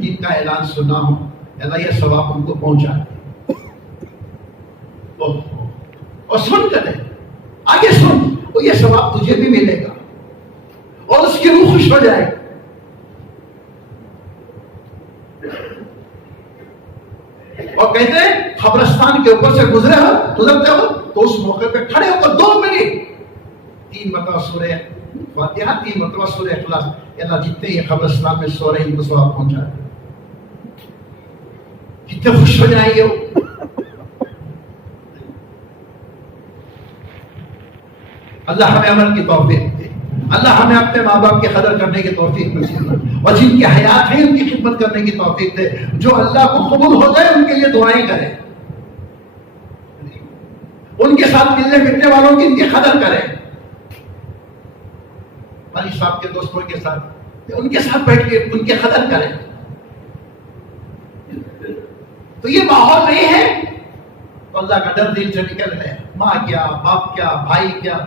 جن کا اعلان سنا ہو، اللہ یہ ثواب ان کو پہنچا. اور سن کر آگے سن، وہ یہ ثواب تجھے بھی ملے گا اور اس کی روح خوش ہو جائے. اور کہتے ہیں قبرستان کے اوپر سے گزرتے ہو تو اس موقع پہ کھڑے ہو کر 2 منٹ 3 مرتبہ سورہ فاتحہ، 3 مرتبہ سورہ اخلاص. اللہ جتنے یہ قبرستان میں سو رہے ہیں ان کو ثواب پہنچا ہے. کتنے خوش ہو جائیں گے وہ. اللہ ہمیں عمل کی توفیق دے، اللہ ہمیں اپنے ماں باپ کی قدر کرنے کی توفیق نصیب کرے، اور جن کی حیات ہے ان کی خدمت کرنے کی توفیق دے. جو اللہ کو قبول ہو جائے ان کے لیے دعائیں کریں، ان کے ساتھ ملنے ملنے والوں کی ان کی قدر کریں. علی صاحب کے دوستوں کے ساتھ، ان کے ساتھ بیٹھ کے ان کی قدر کریں. تو یہ ماحول نہیں ہے تو اللہ کا ڈر دل سے نکل رہے. ماں کیا، باپ کیا، بھائی کیا،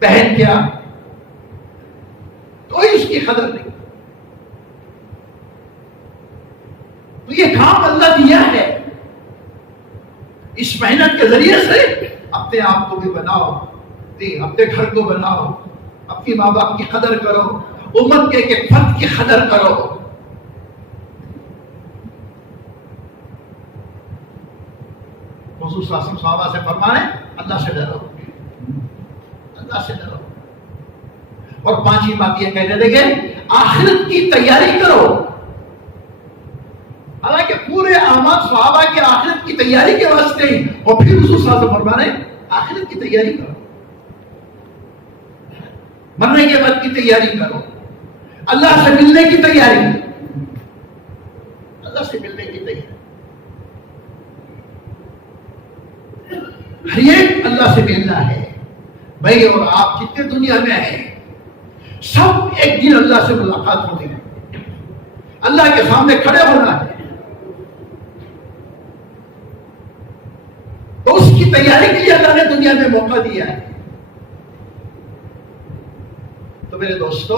بہن کیا، کوئی اس کی قدر نہیں. تو یہ کام اللہ دیا ہے، اس محنت کے ذریعے سے اپنے آپ کو بھی بناؤ، اپنے گھر کو بناؤ، اپنی ماں باپ کی قدر کرو، امت کے ایک فرد کی قدر کرو. حضور صلی اللہ علیہ وسلم صحابہ سے فرمائے اللہ سے ڈرو، اللہ سے ڈرو. اور 5ویں بات یہ کہنے لگے آخرت کی تیاری کرو. حالانکہ پورے اعمال صحابہ کے آخرت کی تیاری کے واسطے ہی. اور پھر حضور صلی اللہ علیہ وسلم فرمانے آخرت کی تیاری کرو، مرنے کے بعد کی تیاری کرو، اللہ سے ملنے کی تیاری، اللہ سے ملنے کی تیاری. ہر ایک اللہ سے ملنا ہے بھائی. اور آپ جتنے دنیا میں ہیں سب ایک دن اللہ سے ملاقات ہونے ہے، اللہ کے سامنے کھڑے ہونا ہے. تو اس کی تیاری کے لیے اللہ نے دنیا میں موقع دیا ہے. تو میرے دوستو،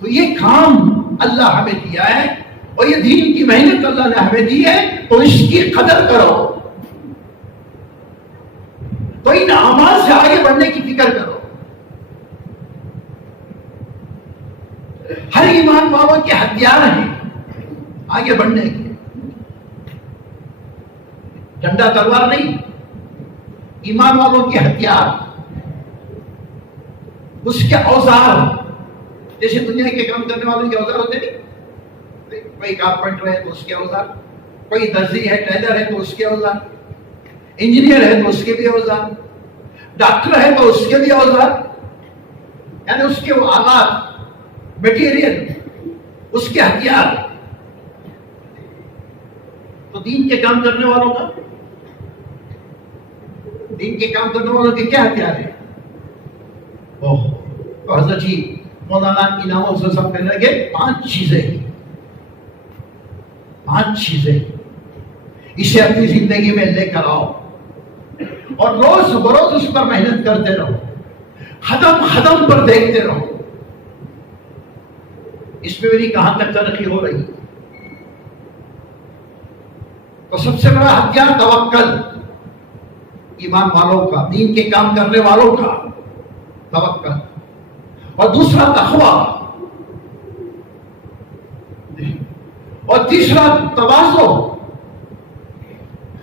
تو یہ کام اللہ ہمیں دیا ہے اور یہ دین کی محنت اللہ نے ہمیں دی ہے، تو اس کی قدر کرو، تو ان اعمال سے آگے بڑھنے کی فکر کرو. ہر ایمان والوں کے ہتھیار ہیں آگے بڑھنے کے. ڈنڈا تلوار نہیں، ایمان والوں کے ہتھیار، اس کے اوزار. جیسے دنیا کے کام کرنے والوں کے اوزار ہوتے نہیں، کوئی کارپینٹر ہے تو اس کے اوزار، کوئی درزی ہے ٹیلر ہے تو اس کے اوزار، انجینئر ہے تو اس کے بھی اوزار، ڈاکٹر ہے تو اس کے بھی اوزار، یعنی اس کے وہ آلات، میٹیریل، اس کے ہتھیار. تو دین کے کام کرنے والوں کا، دین کے کام کرنے والوں کے کیا ہتھیار ہے؟ تو حضرت جی مولانا انعام افضل صاحب کہنے لگے 5 چیزیں، 5 چیزیں اسے اپنی زندگی میں لے کر آؤ اور روز بروز اس پر محنت کرتے رہو، قدم قدم پر دیکھتے رہو اس میں میری کہاں تک ترقی ہو رہی. تو سب سے بڑا ہتھیار توکل، ایمان والوں کا، دین کے کام کرنے والوں کا توکل. اور دوسرا تقویٰ، اور تیسرا تواضع،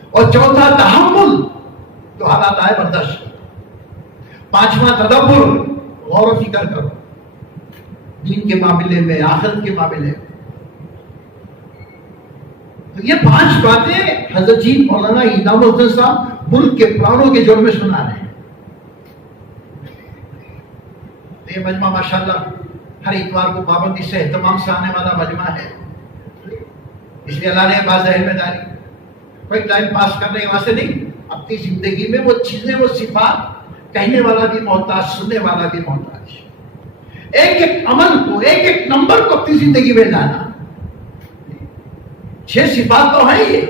اور چوتھا تحمل، جو حالات آئے برداشت. 5واں تدبر، غور و فکر کرو دین کے معاملے میں، آخرت کے معاملے میں. تو یہ 5 باتیں حضرت جی مولانا انعام افضل صاحب ملک کے پرانوں کے جوڑ میں سنا رہے ہیں. یہ مجمع ماشاءاللہ ہر اتوار کو پابندی سے اہتمام سے آنے والا مجمع ہے. اس لیے اللہ نے باز ذمہ داری، کوئی ٹائم پاس کرنے کے واسطے نہیں، اپنی زندگی میں وہ چیزیں، وہ صفات، کہنے والا بھی محتاج، سننے والا بھی محتاج. ایک ایک عمل کو، ایک ایک نمبر کو اپنی زندگی میں لانا. 6 صفات تو ہیں، یہ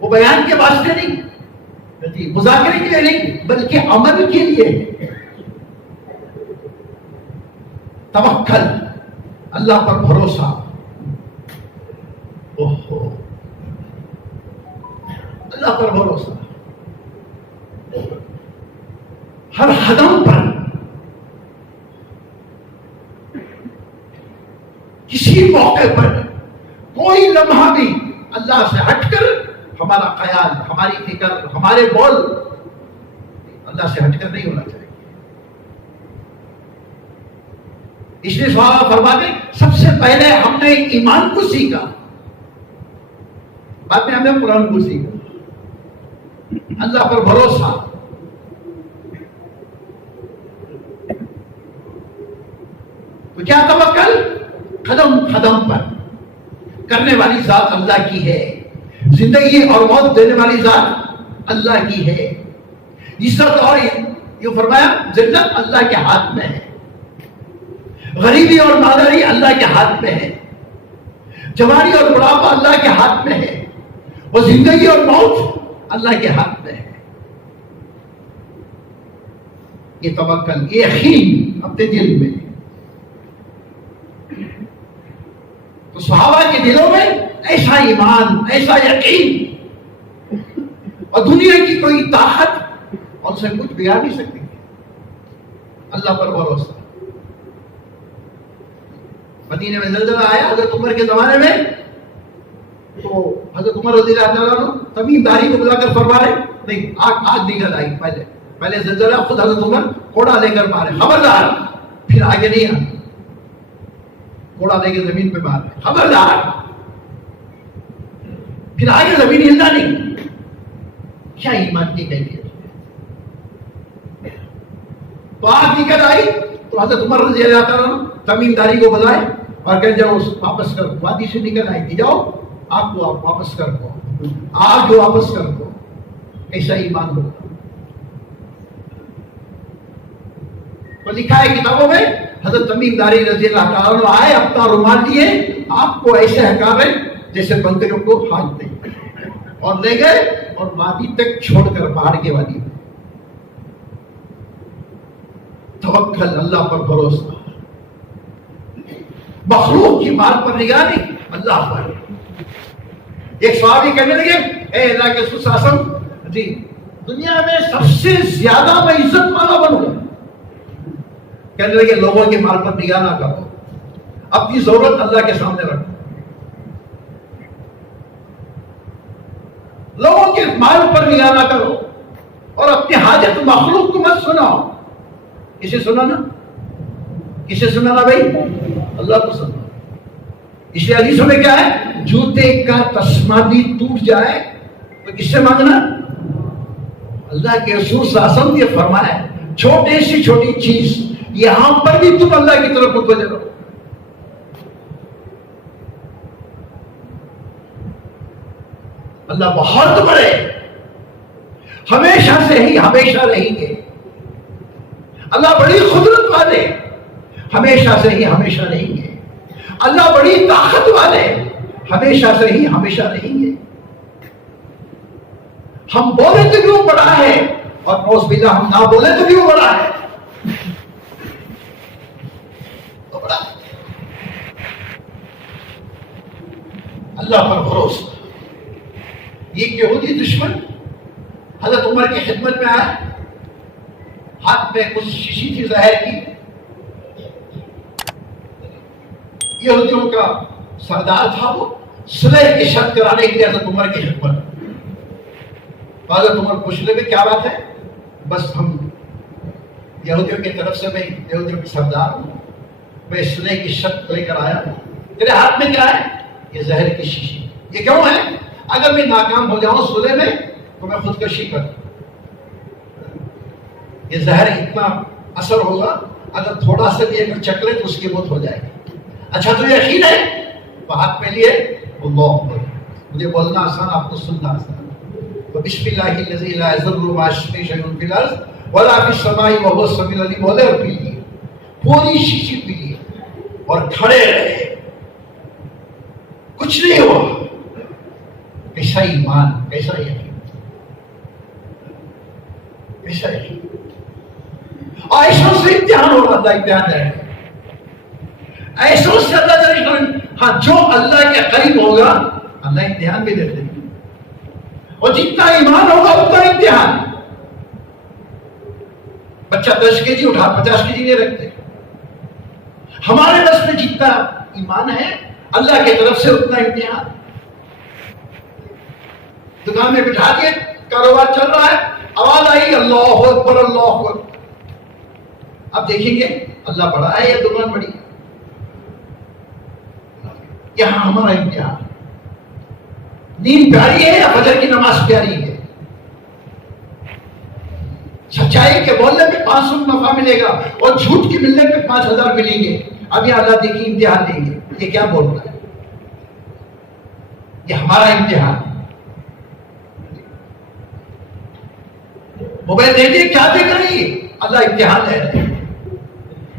وہ بیان کے واسطے نہیں، مذاکرے کے لیے نہیں، بلکہ عمل کے لیے. توکل، اللہ پر بھروسہ، اللہ پر بھروسہ ہر قدم پر. کسی موقع پر کوئی لمحہ بھی اللہ سے ہٹ کر ہمارا خیال، ہماری فکر، ہمارے بول اللہ سے ہٹ کر نہیں ہونا چاہیے. اس لیے صحابہ فرماتے سب سے پہلے ہم نے ایمان کو سیکھا، بعد میں ہم نے قرآن کو سیکھا. اللہ پر بھروسہ، تو کیا توکل؟ قدم قدم پر کرنے والی ذات اللہ کی ہے، زندگی اور موت دینے والی ذات اللہ کی ہے. عزت اور یہ فرمایا ذلت اللہ کے ہاتھ میں ہے، غریبی اور مالداری اللہ کے ہاتھ میں ہے، جوانی اور بڑھاپا اللہ کے ہاتھ میں ہے، اور زندگی اور موت اللہ کے ہاتھ میں ہے. یہ توکل، یہ یقین اپنے دل میں. تو صحابہ کے دلوں میں ایسا ایمان، ایسا یقین، اور دنیا کی کوئی طاقت ان سے کچھ بگاڑ نہیں سکتی. اللہ پر بھروسہ. مدینے میں زلزلہ آیا حضرت عمر کے زمانے میں، تو حضرت عمر رضی اللہ تعالیٰ عنہ تمیم داری کو بلا کر فرما رہے نہیں، آگ نکل آئی. پہلے زلزلہ خود حضرت عمر کوڑا لے کر مارے، خبردار پھر آگے نہیں آنا، کوڑا لے کے زمین پہ مارے، خبردار پھر آگے زمین ہلنا نہیں. کیا ایمان کی کیفیت، تو آگ نکل آئی تو حضرت عمر رضی اللہ تعالیٰ تمیم داری کو بلائے اور کہ جاؤ واپس کر، وادی سے نکل آئی کہ جاؤ آگ کو آپ واپس کر دو، آگ کو واپس کر دو. ایسا ایمان ہوگا. تو لکھا ہے کتابوں میں حضرت تمیم داری رضی اللہ تعالیٰ عنہ آئے، اپنا رومال لیے، آپ کو ایسے ہکارے جیسے بندروں کو ہانکتے، اور لے گئے اور وادی تک چھوڑ کر، پہاڑ کے وادی میں. توکل، اللہ پر بھروسہ، مخلوق کی مال پر نگاہ نہیں، اللہ پر. ایک صحابی کہنے لگے اے اللہ کے رسول صلی اللہ علیہ وسلم، جی دنیا میں سب سے زیادہ میں عزت والا بنوں. کہنے لگے لوگوں کے مال پر نگاہ نہ کرو، اپنی ضرورت اللہ کے سامنے رکھو. لوگوں کے مال پر نگاہ نہ کرو اور اپنی حاجت مخلوق کو مت سناؤ. کسے سنانا؟ کسے سنانا بھائی؟ اللہ کو سنانا. اس لیے حدیثوں میں کیا ہے؟ جوتے کا تسمہ بھی ٹوٹ جائے تو کس سے مانگنا؟ اللہ کے رسول صلی اللہ علیہ وسلم نے فرمایا چھوٹے سے چھوٹی چیز یہاں پر بھی تم اللہ کی طرف متوجہ رہو. اللہ بہت بڑے، ہمیشہ سے ہی ہمیشہ رہیں گے. اللہ بڑی قدرت والے، ہمیشہ سے ہی ہمیشہ رہیں گے. اللہ بڑی طاقت والے، ہمیشہ سے ہی ہمیشہ رہیں گے. ہم بولے تو بھی وہ بڑا ہے اور نعوذ باللہ ہم نہ بولے تو بھی وہ بڑا ہے. تو بڑا اللہ پر بھروسہ. یہ یہودی دشمن حضرت عمر کی خدمت میں آیا، ہاتھ میں کچھ شیشی تھی زہر کی. یہودیوں کا سردار تھا، وہ صلح کی شرط کرانے کے لیے حضرت عمر کی خدمت. حضرت عمر پوچھ لے کیا بات ہے؟ بس ہم یہودیوں کی طرف سے، میں یہودیوں کی سردار ہوں، میں صلح کی شرط لے کر آیا ہوں. تیرے ہاتھ میں کیا ہے؟ یہ زہر کی شیشی. یہ کیوں ہے؟ اگر میں ناکام ہو جاؤں صلح میں تو میں خودکشی کروں. یہ زہر اتنا اثر ہوگا، اگر تھوڑا سا بھی اگر چکلے تو اس کی موت ہو جائے گی. اچھا تو یقین ہے؟ تو ہاتھ میں لیے اللہ اکبر. مجھے بولنا آسان، آپ کو سننا آسان. تو بسم اللہ الذی لا یضر مع اسمہ شیء فی الارض ولا فی السماء وهو السمیع العلیم. بولے اور پی لیے، پوری شیشی پی لیے اور کھڑے رہے، کچھ نہیں ہوا. کیسا ایمان، کیسا یقین، کیسا یقین. ایسوں سے امتحان ہوگا، اللہ امتحان ہے. ایسوں سے اللہ جائے. ہاں جو اللہ کے قریب ہوگا اللہ امتحان بھی دیتے ہیں، اور جتنا ایمان ہوگا اتنا امتحان. بچہ 10 کے جی اٹھا 50 کے جی نہیں رکھتے. ہمارے بس میں جتنا ایمان ہے اللہ کی طرف سے اتنا امتحان. دکان میں بٹھا کے کاروبار چل رہا ہے، آواز آئی اللہ اکبر اللہ اکبر. اب دیکھیں گے اللہ بڑا ہے یا دکان بڑی. یہاں ہمارا امتحان. نیند پیاری ہے یا فجر کی نماز پیاری ہے؟ سچائی کے بولنے پہ 500 نفع ملے گا اور جھوٹ کی ملنے پہ 5000 ملیں گے. اب یہ اللہ دیکھیے امتحان لیں گے، یہ کیا بول رہا ہے؟ یہ ہمارا امتحان. موبائل دے دیے، کیا دیکھ رہی ہے؟ اللہ امتحان ہے.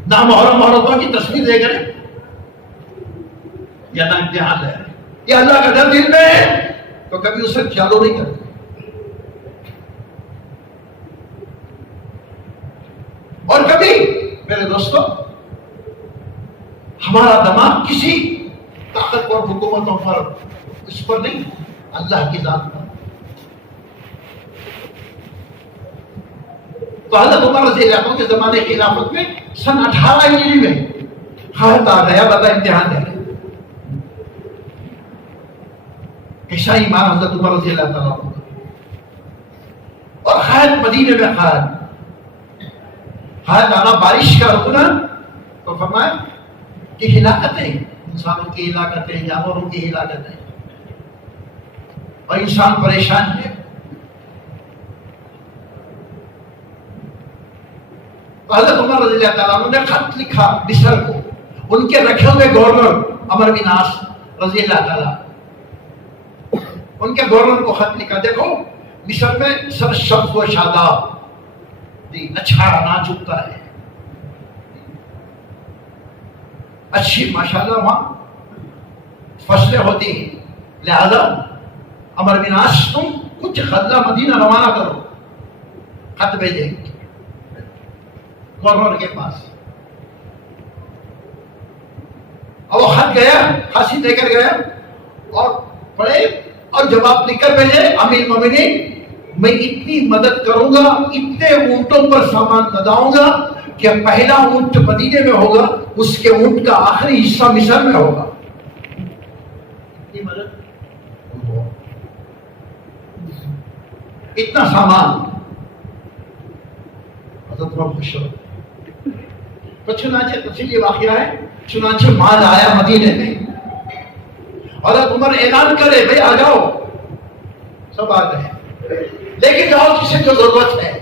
نامحرم عورتوں کی تصویر دیکھ رہے، یہ اللہ امتحان ہے. یہ اللہ کا ڈر دل میں ہے تو کبھی اسے چالو نہیں کرتے. اور کبھی میرے دوستوں ہمارا دماغ کسی طاقتور حکومتوں پر، اس پر نہیں، اللہ کی ذات پر. تو حضرت عمر رضی اللہ عنہ کے زمانے کی خلافت میں سن 18 ہجری میں حالت آ گیا، بڑا امتحان ہے. ایسا ایمان حضرت عمر رضی اللہ تعالیٰ عنہ. اور خیر مدینے میں خیر آنا بارش کا رکنا، تو فرمایا کہ ہلاکتیں، انسانوں کی ہلاکتیں، جانوروں کی ہلاکتیں، اور انسان پریشان ہے. تو حضرت عمر رضی اللہ تعالیٰ عنہ نے خط لکھا مصر کو، ان کے رکھے ہوئے گورنر عمر بن عاص رضی اللہ تعالیٰ، ان کے گورنر کو خط لکھا، دیکھو مصر میں سر سبز و شاداب، اچھا اناج اگتا ہے، اچھی ماشاءاللہ وہاں فصلیں ہوتی ہیں، لہذا عمر بن عاص تم کچھ غلہ مدینہ روانہ کرو، خط بھیجے گورنر کے پاس، اور وہ خط گیا، خاصی دے کر گیا اور پڑھے اور جواب لکھ کر بھیجے، امیر مومنین میں اتنی مدد کروں گا، اتنے اونٹوں پر سامان لداؤں گا کہ پہلا اونٹ مدینے میں ہوگا، اس کے اونٹ کا آخری حصہ مصر میں ہوگا، اتنی مدد، اتنا سامان، حضرت عمر خوش ہو۔ تو چنانچہ تفصیلی واقعہ ہے، چنانچہ مال آیا مدینے میں، حضرت عمر اعلان کرے بھئی آ جاؤ، سب آ گئے، لیکن جاؤ کسی کو ضرورت ہے۔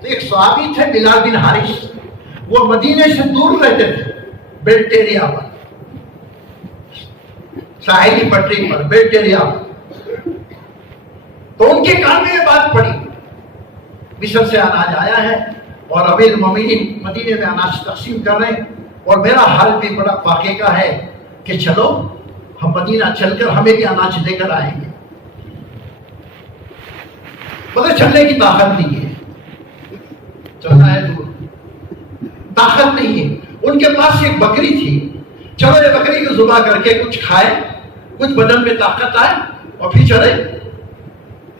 تو ایک صحابی تھے بلال بن حارث، وہ مدینے سے دور رہتے تھے، بیلٹ ایریا پر، ساحلی پٹری پر، بیلٹ ایریا پر، تو ان کے کان میں یہ بات پڑی مصر سے اناج آیا ہے اور امیر المومنین مدینے میں اناج تقسیم کر رہے ہیں، اور میرا حال بھی بڑا واقعے کا ہے کہ چلو ہم مدینہ چل کر ہمیں بھی اناج لے کر آئیں گے، مگر چلنے کی طاقت نہیں ہے، چلنا ہے دور، طاقت نہیں ہے۔ ان کے پاس ایک بکری تھی، چلو یہ بکری کو ذبح کر کے کچھ کھائے، کچھ بدن میں طاقت آئے اور پھر چلے۔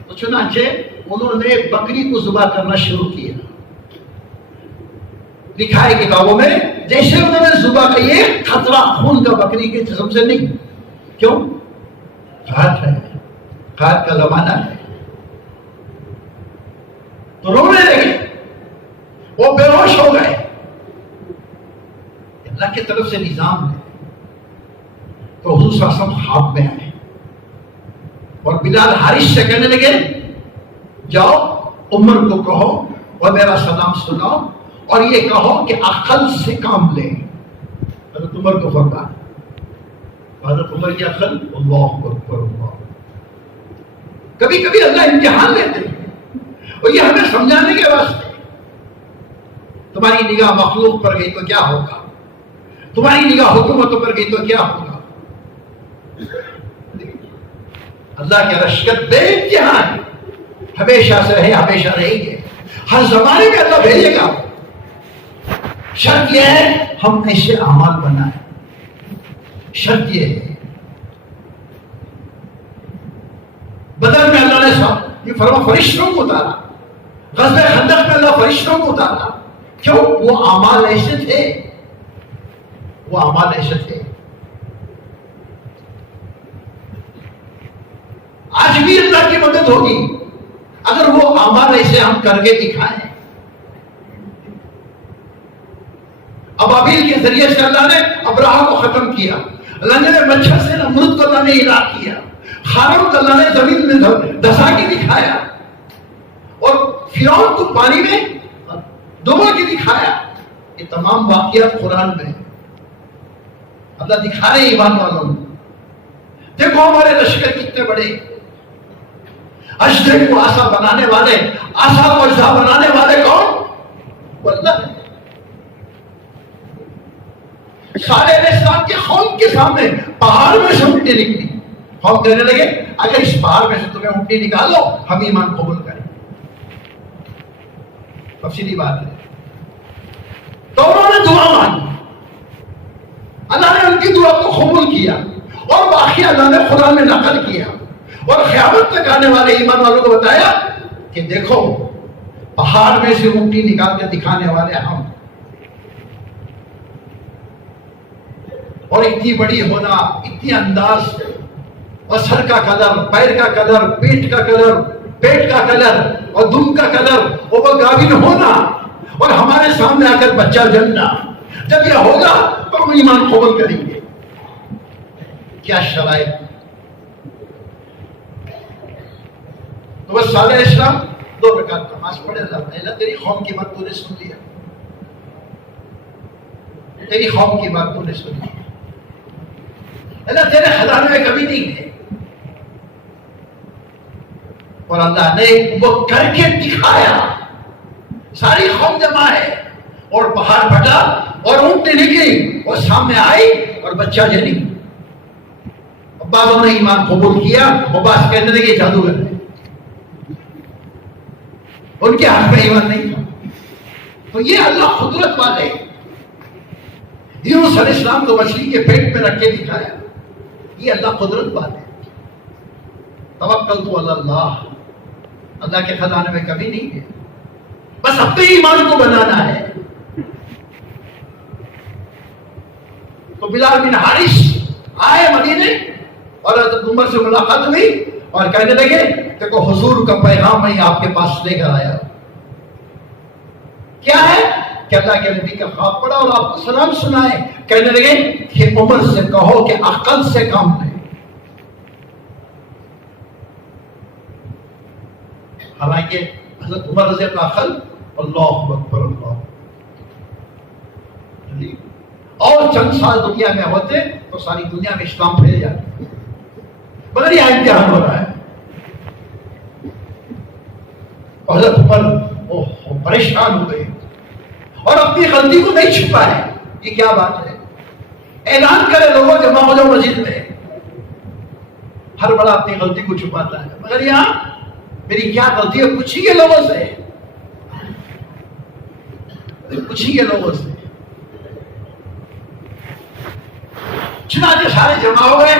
تو چنانچہ انہوں نے بکری کو ذبح کرنا شروع کیا، لکھا ہے کتابوں میں جیسے انہوں نے ذبح کی، ایک خطرہ خون کا بکری کے جسم سے نہیں، کیوں؟ قحط ہے، قحط کا زمانہ ہے، تو رونے لگے، وہ بے ہوش ہو گئے، اللہ کی طرف سے نظام ہے۔ تو حضور صلی اللہ علیہ وسلم خواب میں آئے اور بلال حارث سے کہنے لگے جاؤ عمر کو کہو اور میرا سلام سناؤ اور یہ کہو کہ عقل سے کام لے۔ حضرت عمر کو فرمایا، حضرت عمر کی عقل، اللہ اکبر اللہ۔ کبھی کبھی اللہ امتحان لیتے ہیں اور یہ ہمیں سمجھانے کے واسطے، تمہاری نگاہ مخلوق پر گئی تو کیا ہوگا، تمہاری نگاہ حکومتوں پر گئی تو کیا ہوگا۔ اللہ کے رشکت بے امتحان ہمیشہ سے رہے، ہمیشہ رہیں گے، ہر زمانے میں اللہ بھیجے گا۔ شرط یہ ہے ہم ایسے اعمال بنائیں، شرط یہ ہے۔ بدر میں اللہ نے یہ فرما فرشتوں کو اتارا، غزوہ خندق میں اللہ فرشتوں کو اتارا، کیوں؟ وہ اعمال ایسے تھے، وہ اعمال ایسے تھے۔ آج بھی اللہ کی مدد ہوگی اگر وہ اعمال ایسے ہم کر کے دکھائیں۔ ابابیل کے ذریعے سے اللہ نے ابراہ کو ختم کیا، اللہ نے مچھر سے نمرود کو اللہ نے ہلاک کیا، ہارون کو اللہ نے زمین میں دھسا کے دکھایا، اور فرعون کو پانی میں ڈبو کے دکھایا۔ یہ تمام واقعات قرآن میں اللہ دکھا رہے ایمان والوں، دیکھو ہمارے لشکر کتنے بڑے، اجدے کو آسا بنانے والے، آسا کو اجزا بنانے والے کون؟ وہ اللہ ہے۔ صالح علیہ السلام کے قوم کے سامنے پہاڑ میں سے اونٹیں نکلی، قوم کہنے لگے اگر اس پہاڑ میں سے تمہیں اونٹیں نکالو ہم ایمان قبول کریں۔ تفصیلی بات ہے، تو انہوں نے دعا مانگی، اللہ نے ان کی دعا کو قبول کیا، اور واقعہ اللہ نے قرآن میں نقل کیا، اور قیامت تک آنے والے ایمان والوں کو بتایا کہ دیکھو پہاڑ میں سے اونٹی نکال کے دکھانے والے ہم، اور اتنی بڑی ہونا، اتنی انداز، اور سر کا کلر، پیر کا کلر، پیٹ کا کلر، پیٹ کا کلر اور دم کا کلر، اور وہ گاوین ہونا اور ہمارے سامنے آ کر بچہ جننا، جب یہ ہوگا تو ہم ایمان قبول کریں گے۔ کیا شرائط! تو بس صالح علیہ السلام 2 رکعت نماز پڑھے، اللہ تیری قوم کی بات تو نے سن لیا، تیری قوم کی بات تو نے سن لی، اللہ تیرے خزانے میں کبھی نہیں ہے. اور اللہ نے وہ کر کے دکھایا. ساری قوم جمع ہے اور پہاڑ پھٹا اور اونٹیں نکلی اور سامنے آئی اور بچہ جنی. بعضوں نے ایمان قبول کیا اور بعض کہنے لگے جادوگر ہے، ان کے حق میں ایمان نہیں تھا. تو یہ اللہ قدرت والے. یونس علیہ السلام کو مچھلی کے پیٹ میں رکھ کے دکھایا، یہ اللہ قدرت والے. توکلت علی اللہ، اللہ کے خزانے میں کبھی نہیں ہے، بس اپنے ایمان کو بنانا ہے. تو بلال بن حارث آئے مدینے اور حضرت عمر سے ملاقات ہوئی اور کہنے لگے کہ حضور کا پیغام میں آپ کے پاس لے کر آیا. کیا ہے کہ اللہ کے نبی کا خواب پڑا اور آپ کو سلام سنائے. کہنے لگے کہ عمر سے کہو کہ عقل سے کام لے. حالانکہ حضرت عمر رضی اللہ عقل اللہ اکبر اللہ، اور چند سال دنیا میں ہوتے تو ساری دنیا میں اسلام پھیل جاتا، مگر یہ امتحان ہو رہا ہے. حضرت عمر پریشان ہو گئے اور اپنی غلطی کو نہیں چھپائے. یہ کیا بات ہے؟ اعلان کرے لوگوں جمع ہو جاؤ مسجد میں. ہر بڑا اپنی غلطی کو چھپاتا ہے، مگر یہاں میری کیا غلطی ہے پوچھیے لوگوں سے، پوچھیے لوگوں سے. چنانچہ سارے جمع ہو گئے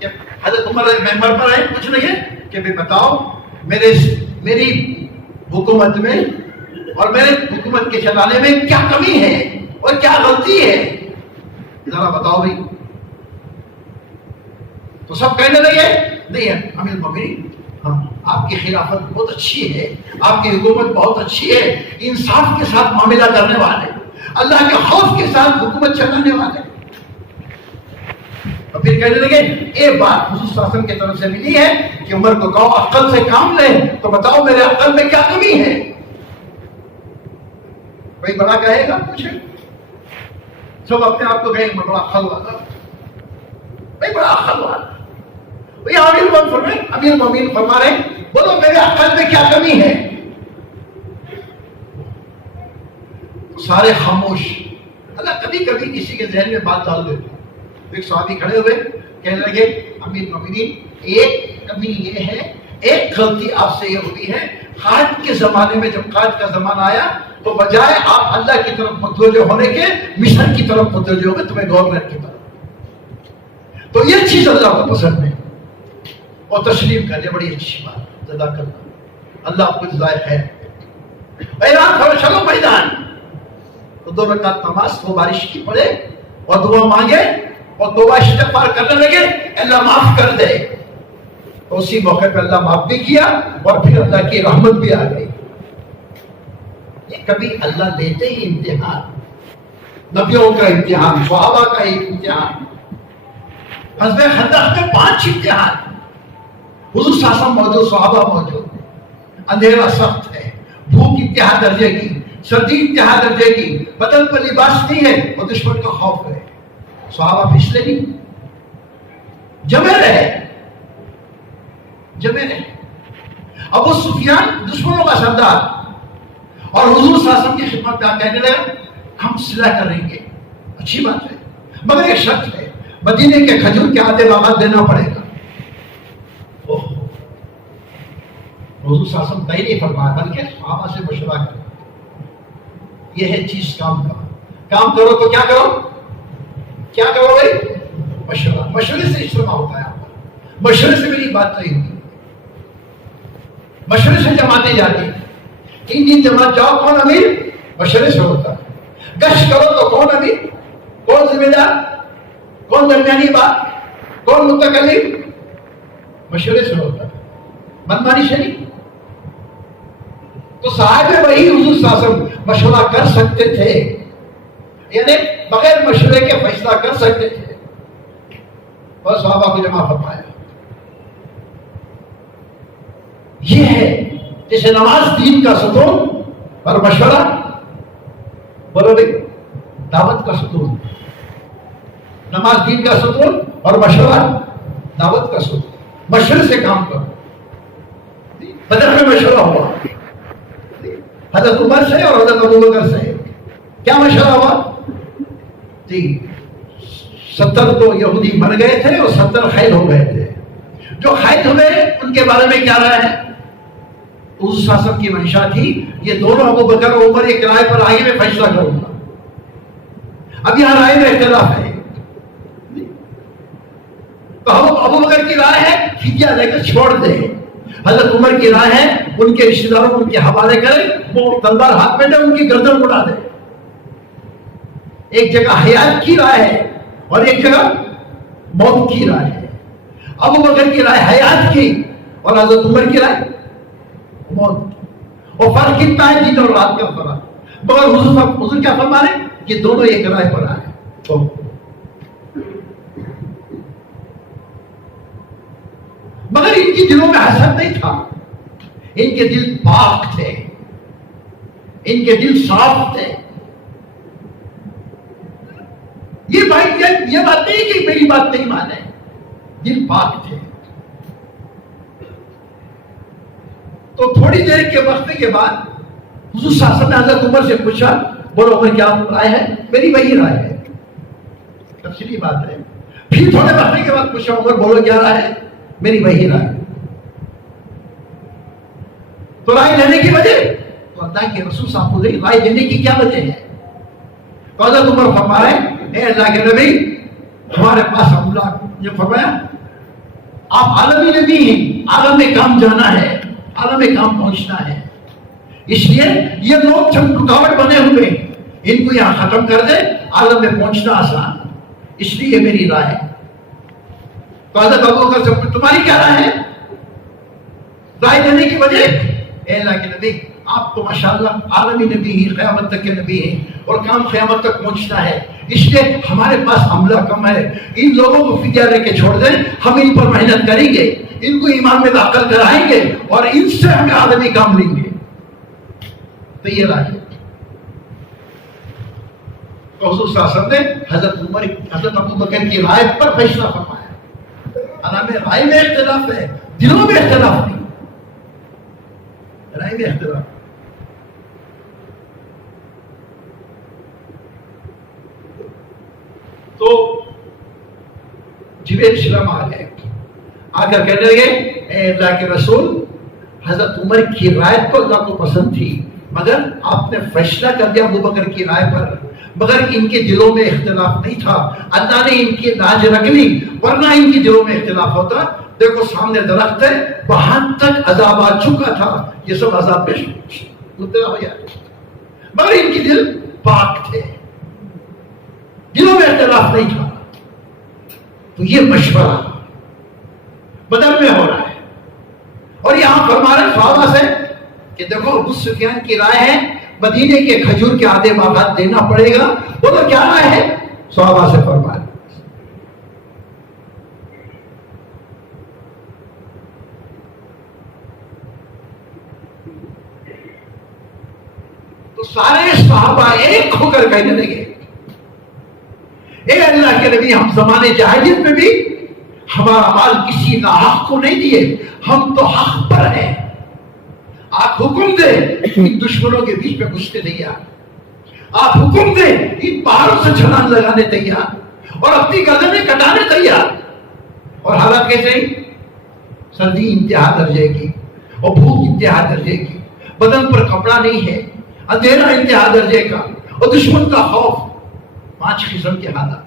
کہ حضرت عمر ممبر پر آئے، پوچھ رہے کہ بھی بتاؤ میری حکومت میں اور میرے حکومت کے چلانے میں کیا کمی ہے اور کیا غلطی ہے، ذرا بتاؤ بھائی. تو سب کہنے لگے نہیں ہے امیر المومنین، ہاں آپ کی خلافت بہت اچھی ہے، آپ کی حکومت بہت اچھی ہے، انصاف کے ساتھ معاملہ کرنے والے، اللہ کے خوف کے ساتھ حکومت چلانے والے. اور پھر کہنے لگے یہ بات حضور صلی اللہ علیہ وسلم کی طرف سے ملی ہے کہ عمر کو کہو عقل سے کام لے. تو بتاؤ میرے عقل میں کیا کمی ہے؟ کوئی بڑا کہے گا پوچھے، سب اپنے آپ کو کہیں میں بڑا عقل والا، بھائی بڑا عقل والا. امیر المومنین فرما رہے بولو میرے عقل میں کیا کمی ہے؟ سارے خاموش. اللہ کبھی کبھی کسی کے ذہن میں بات ڈال دیتے. ایک صحابی کھڑے ہوئے کہنے لگے امیر المومنین ایک کمی یہ ہے، ایک غلطی آپ سے یہ ہوئی ہے، خاج کے زمانے میں جب خاج کا زمانہ آیا تو بجائے آپ اللہ کی طرف متوجہ ہونے کے مشن کی طرف متوجہ ہو گئے، تمہیں گورنر کی طرف. تو یہ چیز اللہ کو پسند ہے اور تسلیم کرنے بڑی اچھی بات. جزاک اللہ، اللہ آپ کو جزائے خیر. اعلان کرو چلو میدان. تو 2 رکعت نماز کو بارش کی پڑے اور دعا مانگے اور توبہ استغفار کرنے لگے اللہ معاف کر دے. تو اسی موقع پہ اللہ معاف بھی کیا اور پھر اللہ کی رحمت بھی آ گئی. یہ کبھی اللہ لیتے ہی امتحان، نبیوں کا امتحان، صحابہ کا امتحان. غزوہ خندق میں 5 امتحان، حضور صلی اللہ علیہ وسلم موجود، صحابہ موجود. اندھیرا سخت ہے، بھوک انتہا درجے کی، سردی انتہا درجے کی، بدن پر لباس نہیں ہے اور دشمن کا خوف ہے. صحابہ پھسلے نہیں، جمے رہے. ابو سفیان دشمنوں کا سردار اور حضور صلی اللہ علیہ وسلم کی خدمت میں کہنے لگا ہم صلح کریں گے. اچھی بات ہے مگر ایک شرط ہے، مدینے کے کھجور کے آدھے باغات دینا پڑے گا. حضور صلی اللہ علیہ وسلم طے نہیں فرمایا بلکہ صحابہ سے مشورہ کرو. یہ ہے چیز کام کرو تو کیا کرو بھائی؟ مشورہ. مشورے سے اجتماع ہوتا ہے. مشورے سے میری بات نہیں ہوئی، مشورے سے جماعتیں جاتی. 3 دن جماعت جاؤ، کون امیر؟ مشورے سے ہوتا ہے. گشت کرو تو کون امیر، کون ذمہ دار، کون درمیانی بات، کون متکلم؟ مشورے سے ہوتا ہے، منمانی سے نہیں. تو صاحب وہی حضور صلی اللہ علیہ وسلم مشورہ کر سکتے تھے، یعنی بغیر مشورے کے فیصلہ کر سکتے تھے. اور صحابہ کو جمع فرمایا. یہ ہے جیسے نماز دین کا ستون اور مشورہ، بولو بھائی، دعوت کا ستون، نماز دین کا ستون اور مشورہ دعوت کا ستون، مشورے سے کام کرو۔ بدر میں مشورہ ہوا حضرت عمر سے اور حضرت ابوبکر سے، کیا مشورہ ہوا؟ جی 70 تو یہودی مر گئے تھے اور 70 خیل ہو گئے تھے، جو خیل ہوئے ان کے بارے میں کیا رائے ہے؟ اس شاسک کی منشا تھی یہ دونوں ابوبکر اور عمر ایک رائے پر آگے میں فیصلہ کروں گا۔ اب یہاں رائے میں اختلاف ہے، تو ابوبکر کی رائے ہے فدیہ لے کر چھوڑ دے، حضرت عمر کی رائے ہے ان کے رشتہ داروں کو ان کے حوالے کرے، وہ تلوار ہاتھ میں دے، ان کی گردن اڑا دے۔ ایک جگہ حیات کی رائے ہے اور ایک جگہ موت کی رائے ہے۔ ابوبکر کی رائے حیات کی اور حضرت عمر کی رائے موت، اور فرق کتنا ہے؟ دن اور رات کا فرق، مگر حضور کیا فرما رہے ہیں کہ دونوں ایک رائے پر آئے۔ تو مگر ان کے دلوں میں حسد نہیں تھا، ان کے دل پاک تھے، ان کے دل صاف تھے۔ یہ بات نہیں کہ میری بات نہیں مانے، دل پاک تھے۔ تو تھوڑی دیر کے وقت کے بعد حضور صلی اللہ علیہ وسلم نے حضرت عمر سے پوچھا، بولو عمر کیا رائے ہے؟ میری وہی رائے ہے، تفصیلی بات ہے۔ پھر تھوڑے وقت کے بعد پوچھا، عمر بولو کیا رائے ہے؟ میری وہی رائے۔ تو رائے لینے کی وجہ، تو اللہ کے رسول صاحب کو رائے دینے کی کیا وجہ ہے؟ تو حضرت عمر فرما رہے ہیں، اے اللہ کے نبی، ہمارے پاس اللہ نے فرمایا آپ عالمی نبی ہیں، عالم میں کام جانا ہے، عالم میں کام پہنچنا ہے، اس لیے یہ لوگ چند رکاوٹ بنے ہوئے، ان کو یہاں ختم کر دے، عالم میں پہنچنا آسان، اس لیے میری رائے ہے۔ تو حضرت ابوبکر سے تمہاری کیا رائے ہے؟ رائے دینے کی وجہ، اے اللہ کے نبی آپ تو ماشاءاللہ عالمی نبی ہیں، قیامت تک کے نبی ہیں، اور کام قیامت تک پہنچنا ہے، اس لیے ہمارے پاس عملہ کم ہے، ان لوگوں کو فدیہ لے کے چھوڑ دیں، ہم ان پر محنت کریں گے، ان کو ایمان میں داخل کرائیں گے اور ان سے ہمیں عالمی کام لیں گے۔ تو یہ رائے، تو حضور صلی اللہ علیہ وسلم نے حضرت ابوبکر کی رائے پر فیصلہ فرمایا۔ علامہ رائے میں اختلاف ہے، دلوں میں اختلاف نہیں، رائے میں اختلاف۔ تو جبریل السلام آ گئے، آ کر کہنے لگے، اے اللہ کے رسول، حضرت عمر کی رائے تو اللہ کو پسند تھی، مگر آپ نے فیصلہ کر دیا ابوبکر کی رائے پر، مگر ان کے دلوں میں اختلاف نہیں تھا، اللہ نے ان کی لاج رکھ لی، ورنہ ان کے دلوں میں اختلاف ہوتا۔ دیکھو سامنے درخت ہے، وہاں تک عذاب آ چکا تھا، یہ سب عذاب پیش مبتلا ہو جاتے، مگر ان کے دل پاک تھے، دلوں میں اختلاف نہیں تھا۔ تو یہ مشورہ بدر میں ہو رہا ہے، اور یہاں فرما رہے صحابہ سے کہ دیکھو ابو سفیان کی رائے ہے مدینے کے کھجور کے آدھے باغات دینا پڑے گا، بولو کیا رائے ہے؟ صحابہ سے فرما رہے تو سارے صحابہ ایک ہو کر کہنے لگے، اے اللہ کے نبی، ہم زمانے جاہلیت میں بھی ہمارا مال کسی ناحق کو نہیں دیے، ہم تو حق پر ہیں، آپ حکم دیں ان دشمنوں کے بیچ میں گھستے تیار، آپ حکم دیں ان پہاڑوں سے چھلانگ لگانے تیار اور اپنی گردنیں کٹانے تیار۔ اور حالات کیسے ہی؟ سردی انتہا درجے کی اور بھوک انتہا درجے کی، بدن پر کپڑا نہیں ہے، اندھیرا انتہا درجے کا، اور دشمن کا خوف، 5 قسم کے حالات،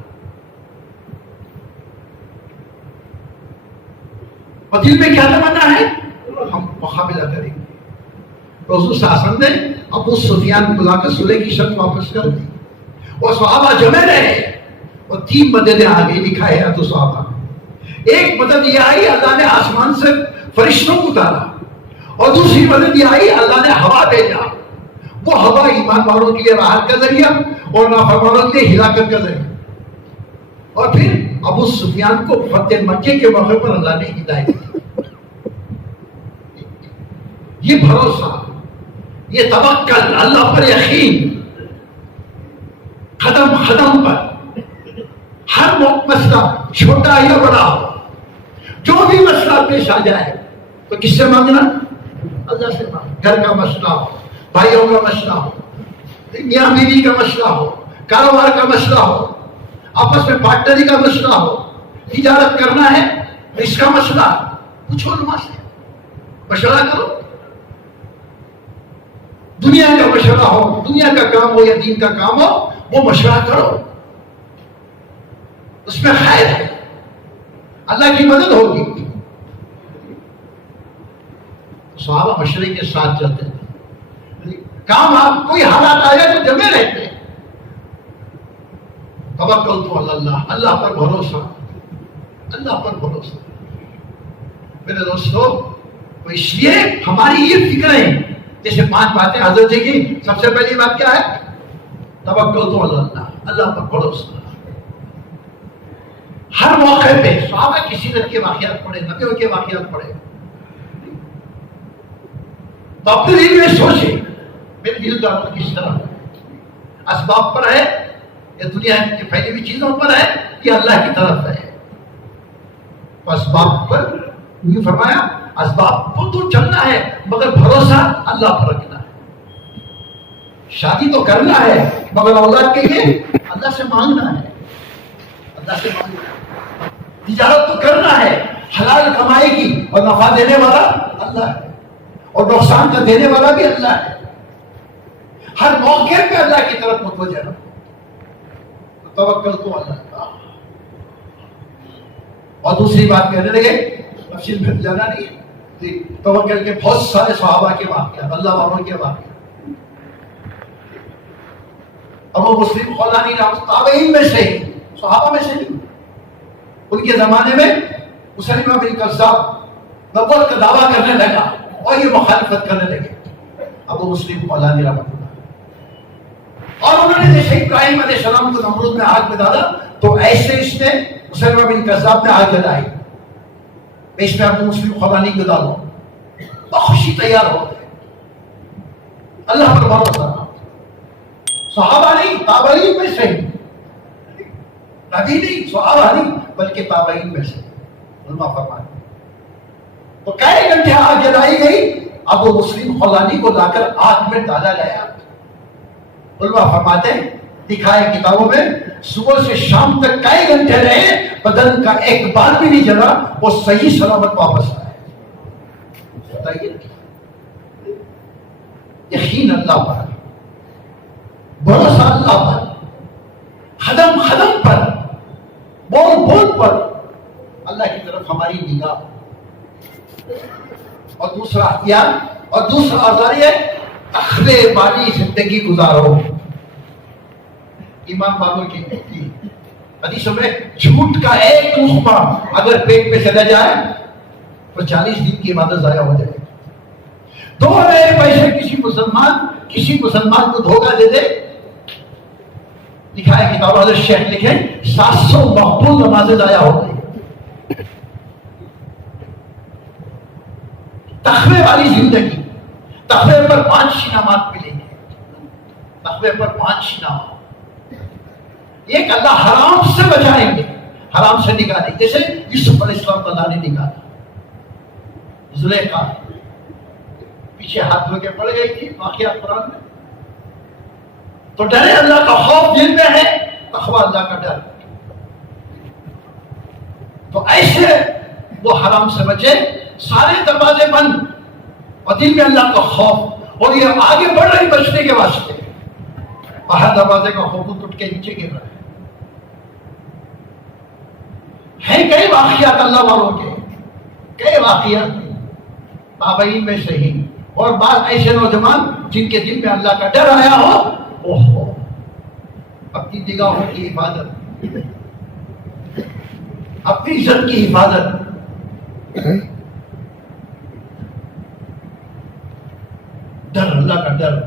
اور دل میں کیا تمنا ہے؟ ہم مقابلہ کریں گے۔ رسول صلی اللہ علیہ وسلم نے ابو سفیان کو لا کر صلح کی شرط واپس کر دی، اور صحابہ جمع رہے، اور 3 مددیں آ گئی، لکھا ہے تو صحابہ، ایک مدد یہ آئی اللہ نے آسمان سے فرشتوں کو اتارا، اور دوسری مدد یہ آئی اللہ نے ہوا بھیجا، وہ ہوا ایمان والوں کے لیے راحت کا ذریعہ اور نافرمانوں کے لیے ہلاکت کا ذریعہ۔ اور پھر ابو سفیان کو فتح مکے کے موقع پر اللہ نے ہدایت دی، یہ بھروسہ، یہ توکل، اللہ پر یقین، قدم قدم پر ہر مسئلہ چھوٹا یا بڑا ہو، جو بھی مسئلہ پیش آ جائے تو کس سے مانگنا؟ اللہ سے مانگنا۔ گھر کا مسئلہ ہو، بھائیوں کا مسئلہ ہو، میاں بیوی کا مسئلہ ہو، کاروبار کا مسئلہ ہو، آپس میں پارٹنری کا مسئلہ ہو، تجارت کرنا ہے اس کا مسئلہ، پوچھو علماء سے، مشورہ کرو۔ دنیا کا مشورہ ہو، دنیا کا کام ہو یا دین کا کام ہو، وہ مشورہ کرو، اس میں خیر ہے، اللہ کی مدد ہوگی۔ صحابہ مشورے کے ساتھ چلتے تھے، کام آپ کوئی حالات آیا تو جمے رہتے، توکل تو اللہ، اللہ پر بھروسہ، اللہ پر بھروسہ۔ میرے دوستو، تو اس لیے ہماری یہ فکریں، جیسے 5 باتیں حضرت جی کی، سب سے پہلی بات کیا ہے؟ توکل تو اللہ، اللہ پر بھروسہ۔ ہر موقع پہ صحابہ کی سیرت کے واقعات پڑھے، نبیوں کے واقعات پڑھے، تو اپنے دل میں سوچے میرے دل کا عمل کس طرح اسباب پر ہے یا دنیا کی پھیلی ہوئی چیزوں پر ہے یا اللہ کی طرف ہے؟ تو اسباب پر یہ فرمایا، اسباب کو تو چلنا ہے مگر بھروسہ اللہ پر رکھنا ہے۔ شادی تو کرنا ہے مگر اولاد کے لیے اللہ سے مانگنا ہے، اللہ سے مانگنا ہے۔ تجارت تو کرنا ہے، حلال کمائی کی، اور نفع دینے والا اللہ ہے اور نقصان کا دینے والا بھی اللہ ہے۔ ہر موقع پہ اللہ کی طرف متوجہ رہو، توکل تو اللہ کا۔ اور دوسری بات کہنے لگے، تفصیل میں جانا نہیں ہے، توکل کے بہت سارے صحابہ کے واقعات، اللہ والوں کے واقعات۔ ابو مسلم خولانی تابعین میں سے ہی، صحابہ میں سے نہیں، ان کے زمانے میں مسلمہ بن کذاب نبوت کا دعویٰ کرنے لگا اور یہ مخالفت کرنے لگے، ابو مسلم خولانی رحمۃ اللہ۔ اور انہوں نے جیسے ابراہیم علیہ السلام کو نمرود میں آگ میں ڈالا تو ایسے اس نے مسلمہ بن کذاب نے آگ جلائی، میں اس میں ابو مسلم خولانی کو ڈالوں، خوشی تیار ہو گئے، اللہ پر بھروسہ۔ صحابہ نہیں، تابعین میں سے، نبی نہیں، صحابہ نہیں بلکہ تابعین میں سے، علماء فرماتے۔ تو کئی گھنٹے آگ جلائی گئی، ابو مسلم خولانی کو لا کر آگ میں ڈالا گیا۔ علماء فرماتے ہیں، دکھائے کتابوں میں، صبح سے شام تک کئی گھنٹے رہے، بدن کا ایک بار بھی نہیں جلا، وہ صحیح سلامت واپس آئے۔ بتائیے، یقین اللہ پر، بھروسہ اللہ پر، قدم قدم پر، بول بول پر اللہ کی طرف ہماری نگاہ۔ اور دوسرا اختیار اور دوسرا اوزار یہ تقوی والی زندگی گزارو۔ ایمان والوں کی حدیثوں میں جھوٹ کا ایک لقمہ اگر پیٹ پہ چلا جائے تو 40 دن کی عبادت ضائع ہو جائے۔ 2 نئے پیسے کسی مسلمان کو دھوکہ دے دے، لکھا ہے کتاب حضرت شیخ لکھیں 700 مقبول نمازیں ضائع ہو گئی۔ تقوی والی زندگی، تقوی پر 5 انعامات ملیں گے، تقوی پر 5 انعامات۔ ایک اللہ حرام سے بچائیں گے، حرام سے نکالیں، جیسے یوسف علیہ السلام کو اللہ نے نکالا۔ زلیخا پیچھے ہاتھ دھو کے پڑ گئی تھی، واقعات قرآن میں۔ تو ڈرے، اللہ کا خوف دل میں ہے، تقوی اللہ کا ڈر۔ تو ایسے وہ حرام سے بچے، سارے دروازے بند اور دل میں اللہ کا خوف، اور یہ آگے بڑھ رہی بچنے کے واسطے، باہر دروازے کا خوف ٹوٹ کے نیچے گر رہا ہے۔ ہیں کئی واقعات اللہ والوں کے، کئی واقعات تابعین میں سے ہی، اور بعض ایسے نوجوان جن کے دل میں اللہ کا ڈر آیا ہو، اوہو، اپنی نگاہوں کی حفاظت، اپنی عزت کی حفاظت، ڈر، اللہ کا ڈر،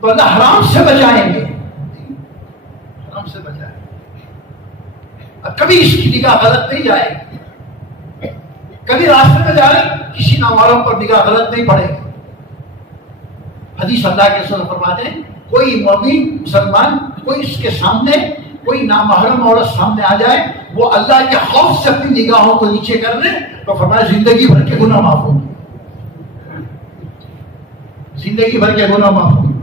تو اللہ حرام سے بچائیں گے، حرام سے بچائیں گے۔ اب کبھی اس کی نگاہ غلط نہیں جائے گی، کبھی راستے میں جائے کسی نامحرم پر نگاہ غلط نہیں پڑے گی. حدیث اللہ کے رسول فرماتے ہیں کوئی مومن مسلمان کوئی اس کے سامنے کوئی نامحرم عورت سامنے آ جائے وہ اللہ کے خوف سے اپنی نگاہوں کو نیچے کر لے تو فرمایا زندگی بھر کے گناہ معاف ہوں گے. زندگی بھر کے گناہ معاف ہوں گے.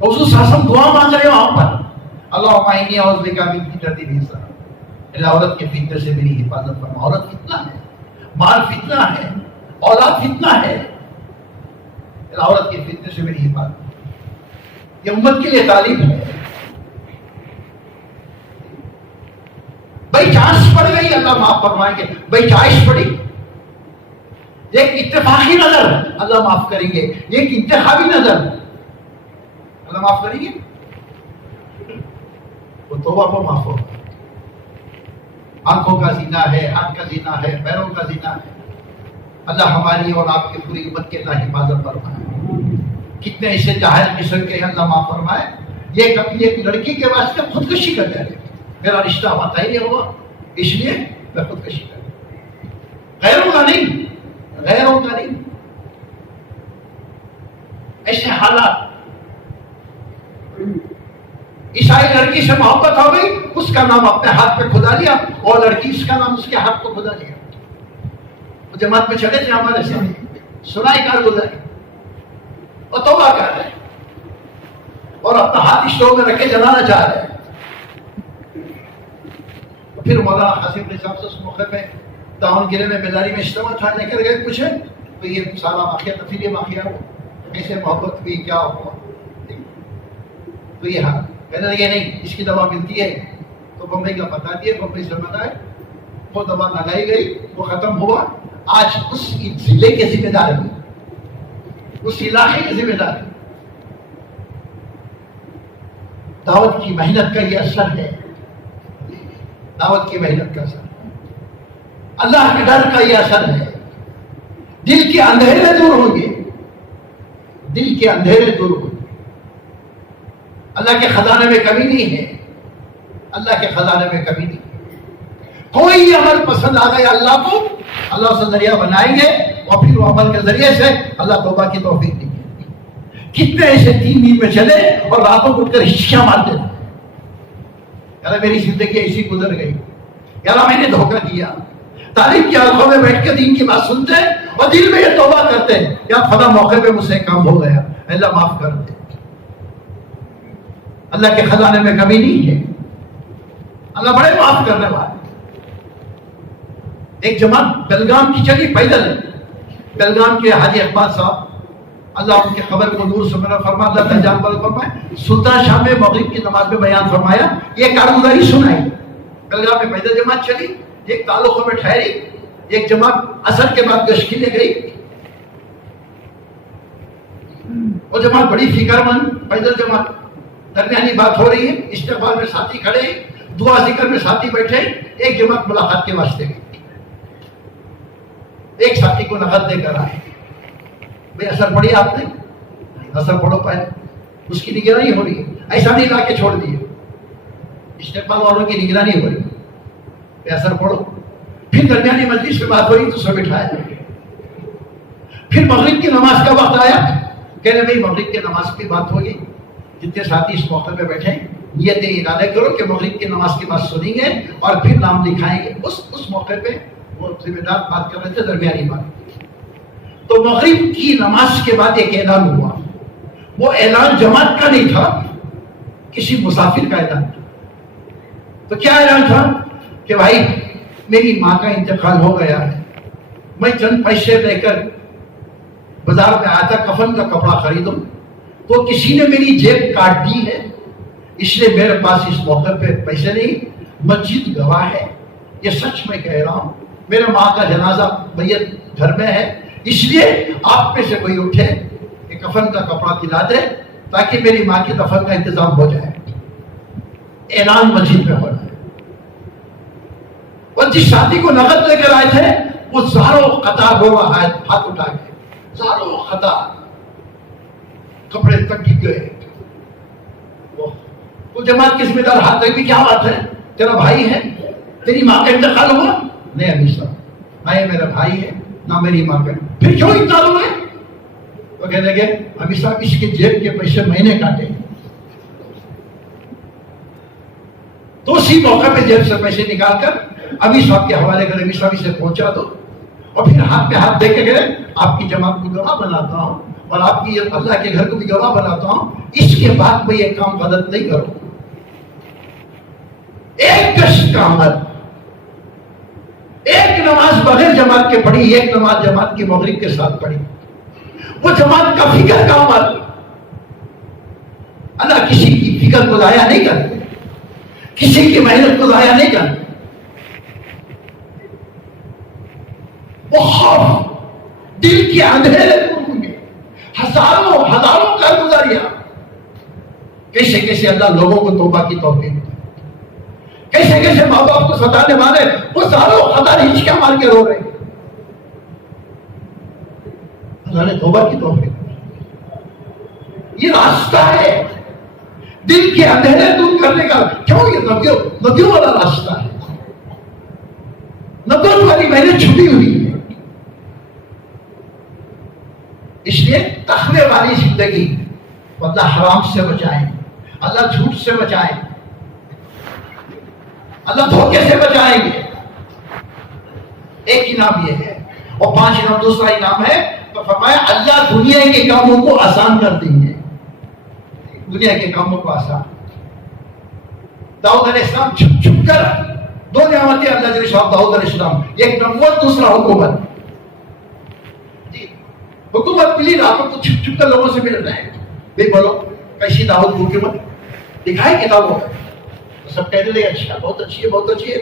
حضور صلی اللہ علیہ وسلم دعا مانگ رہے وہاں پر اللہم انی اعوذ بک من فتنۃ النساء. اللہ عورت کے فتنے سے میری حفاظت فرما. عورت فتنہ ہے, مال فتنہ ہے, اولاد فتنہ ہے. اللہ عورت کے فتنے سے میری حفاظت. یہ امت کے لیے تعلیم ہے. بھائی چانس پڑ گئی اللہ معاف فرمائیں گے. بھائی چوائس پڑی ایک اتفاقی نظر اللہ معاف کریں گے, ایک انتخابی نظر اللہ معاف کریں گے. وہ توبہ کو معاف ہوگا. آنکھوں کا زنا ہے, ہاتھ کا زنا ہے, پیروں کا زنا ہے. اللہ ہماری اور آپ کی پوری امت کے اللہ حفاظت فرمائے. کتنے ایسے جاہل قسم کے اللہ معاف فرمائے. یہ کبھی ایک لڑکی کے واسطے خودکشی کر جائے میرا رشتہ ہوتا ہی نہیں ہوا اس لیے میں خودکشی کر. غیروں کا نہیں, غیروں کا نہیں. ایسے حالات. عیسائی لڑکی سے محبت ہو گئی, اس کا نام اپنے ہاتھ پہ کھدا لیا اور لڑکی اس کا نام اس کے ہاتھ پہ کھدا لیا. وہ جماعت میں چلے تھے ہمارے سامنے, سنائی کار گزاری اور توبہ کر رہے اور اپنا ہاتھ اسٹور میں رکھے جلانا چاہ رہے. پھر مولانا قاسم صاحب سے اس موقع پہ داون گرے میں بیداری میں اجتماع تھا, لے کر گئے پوچھے تو یہ سارا واقعہ تفصیلی واقعہ ہو کیسے محبت ہوئی کیا ہوا. تو یہ ہاں کہنے لگے نہیں اس کی دوا ملتی ہے تو بمبئی کا بتا دیا, بمبئی سے بتائے وہ دوا لگائی گئی, وہ ختم ہوا. آج اس ضلع کے ذمہ دار ہے, اس علاقے کے ذمہ دار ہے. دعوت کی محنت کا یہ اثر ہے, دعوت کی محنت کا اثر, اللہ کے ڈر کا یہ اثر ہے. دل کے اندھیرے دور ہوں گے, دل کے اندھیرے دور ہوں گے. اللہ کے خزانے میں کمی نہیں ہے, اللہ کے خزانے میں کمی نہیں. کوئی عمل پسند آ گیا اللہ کو, اللہ سے ذریعہ بنائیں گے اور پھر وہ عمل کے ذریعے سے اللہ توبہ کی توفیق دیں گے. کتنے ایسے 3 دن میں چلے اور راتوں کو اٹھ کر ہچکیاں مارتے تھے, یار میری زندگی ایسی گزر گئی, یار میں نے دھوکہ دیا. تعلیم کی آنکھوں میں بیٹھ کے دین کی بات سنتے اور دل میں یہ توبہ کرتے یا فلاں موقع پہ مجھ سے کام ہو گیا, اللہ معاف کر دے. اللہ کے خزانے میں کمی نہیں ہے, اللہ بڑے معاف کرنے والے. ایک جماعت بلگام کی چلی پیدل, بلگام کے حاجی اقبال صاحب اللہ ان کے خبر کو نور سے میرا فرما, اللہ کا جان بال فرمائے. سلطان شاہ میں مغرب کی نماز میں بیان فرمایا, یہ کارگزاری سنائی. بلگام میں پیدل جماعت چلی, ایک تعلقوں میں ٹھہری, ایک جماعت عصر کے بعد گشتی لے گئی. وہ جماعت بڑی فکر مند پیدل جماعت, درمیانی بات ہو رہی ہے, استقبال میں ساتھی کھڑے, دعا ذکر میں ساتھی بیٹھے. ایک جماعت ملاقات کے واسطے گئی, ایک ساتھی کو نقد دے کر آئے. بھئی اثر پڑی آپ نے, اثر پڑھو پہلے, اس کی نگرانی ہو رہی ہے, ایسا نہیں لا کے چھوڑ دیے. استقبال والوں کی نگرانی ہو رہی ہے, بھئی اثر پڑھو. پھر درمیانی مجلس میں بات ہو رہی تو سب بٹھایا. پھر مغرب کی نماز کا وقت آیا, کہنے بھئی مغرب کی نماز کی بات ہوگی, جتنے ساتھی اس موقع پہ بیٹھے نیت ارادہ کرو کہ مغرب کی نماز کی بات سنیں گے اور پھر نام لکھائیں گے. اس موقع پہ وہ ذمہ دار بات کر رہے تھے, درمیانی بات. تو مغرب کی نماز کے بعد ایک اعلان ہوا. وہ اعلان جماعت کا نہیں تھا, کسی مسافر کا اعلان تھا. تو کیا اعلان تھا کہ بھائی میری ماں کا انتقال ہو گیا ہے, میں چند پیسے لے کر بازار میں آیا تھا کفن کا کپڑا خریدوں, تو کسی نے میری جیب کاٹ دی ہے, اس لیے میرے پاس اس موقع پہ پیسے نہیں. مسجد گواہ ہے, یہ سچ میں کہہ رہا ہوں. میرے ماں کا جنازہ میت گھر میں ہے, اس لیے آپ میں سے کوئی اٹھے کہ کفن کا کپڑا دلا دے تاکہ میری ماں کی دفن کا انتظام ہو جائے. اعلان مسجد میں ہو رہا ہے. اور جس شادی کو نقد لے کر آئے تھے وہ زاروں قطار رو رہا ہے, ہاتھ اٹھا کے, زاروں قطار, کپڑے تک گر گئے. وہ جماعت کے ذمہ دار ہاتھ بھی کیا بات ہے, تیرا بھائی ہے, تیری ماں کا انتقال ہوا؟ نہیں امیر صاحب, نہ یہ میرا بھائی ہے نہ میری ماں کا، پھر کیوں اتنا رو رہے؟ تو کہنے لگے ابھی صاحب اس کے جیب کے پیسے مہینے کاٹے، تو اسی موقع پہ جیب سے پیسے نکال کر ابھی صاحب کے حوالے کر، ابھی صاحب اسے پہنچا دو، اور پھر ہاتھ پہ ہاتھ دے کے گئے آپ کی جماعت کو گواہ بناتا ہوں اور آپ کی اللہ کے گھر کو بھی گواہ بناتا ہوں، اس کے بعد میں یہ کام غلط نہیں کروں۔ ایک گشت کا عمل، ایک نماز بغیر جماعت کے پڑھی، ایک نماز جماعت کی مغرب کے ساتھ پڑھی، وہ جماعت کا فکر کا عمل۔ اللہ کسی کی فکر کو ضائع نہیں کرتے، کسی کی محنت کو ضائع نہیں کرتے۔ وہ خوف دل کے اندھیرے دور ہوں گے، ہزاروں کارگزاریاں، کیسے کیسے اللہ لوگوں کو توبہ کی توفیق دے، کیسے کیسے ماں باپ کو ستانے والے وہ سالوں ہزار ہچکیاں مار کے رو رہے ہیں، اللہ نے توبہ کی توفیق دی۔ یہ راستہ ہے دل کے اندھیرے دور کرنے کا، کیوں یہ نبیوں والا راستہ ہے، نبوت والی محنت چھپی ہوئی ہے۔ اس لیے تقوی والی زندگی، اللہ حرام سے بچائے، اللہ جھوٹ سے بچائے، اللہ دھوکے سے بچائیں گے۔ ایک انعام یہ ہے، اور 5 انعام، دوسرا انعام ہے تو فرمایا اللہ دنیا کے کاموں کو آسان کر دیں گے، دنیا کے کاموں کو آسان۔ داؤد علیہ السلام چھپ کر 2 نعمتیں اللہ جل شاہ داؤد علیہ السلام، ایک نبوت دوسرا حکومت۔ حکومت ملی نا، آپ تو چھپ کر لوگوں سے مل رہے ہیں، بھائی بولو کیسی دعوت کی حکومت دکھائے کتابوں میں، تو سب کہنے لگے اچھا بہت اچھی ہے، بہت اچھی ہے۔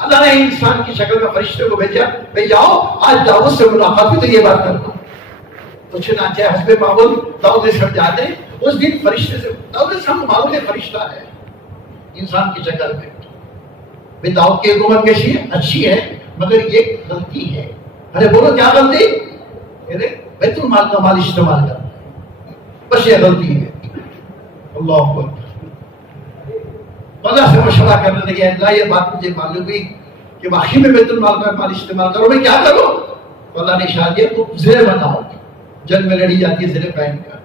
اللہ نے انسان کی شکل میں فرشتے کو بھیجا، بھائی جاؤ آج داؤد سے ملاقات ہوئی تو یہ بات کرنا۔ تو چنانچہ حسب معمول داؤد علیہ السلام جاتے ہیں، اس دن فرشتے سے، داؤد علیہ السلام معمول فرشتہ ہے انسان کی شکل میں، بھائی داؤد کی حکومت کیسی ہے؟ اچھی ہے، مگر یہ غلطی ہے۔ ارے بولو کیا غلطی؟ بیت المال کا مال استعمال کرنا، بس یہ غلطی ہے۔ اللہ اکبر۔ اللہ سے مشورہ کرنے لگے، اللہ یہ بات مجھے معلوم ہوئی کہ واقعی میں بیت المال کا مال استعمال کرو، میں کیا کروں؟ تو اللہ نے اشارہ دیا تو زرے بناؤ، جنگ میں لڑی جاتی ہے زرے پہن کر،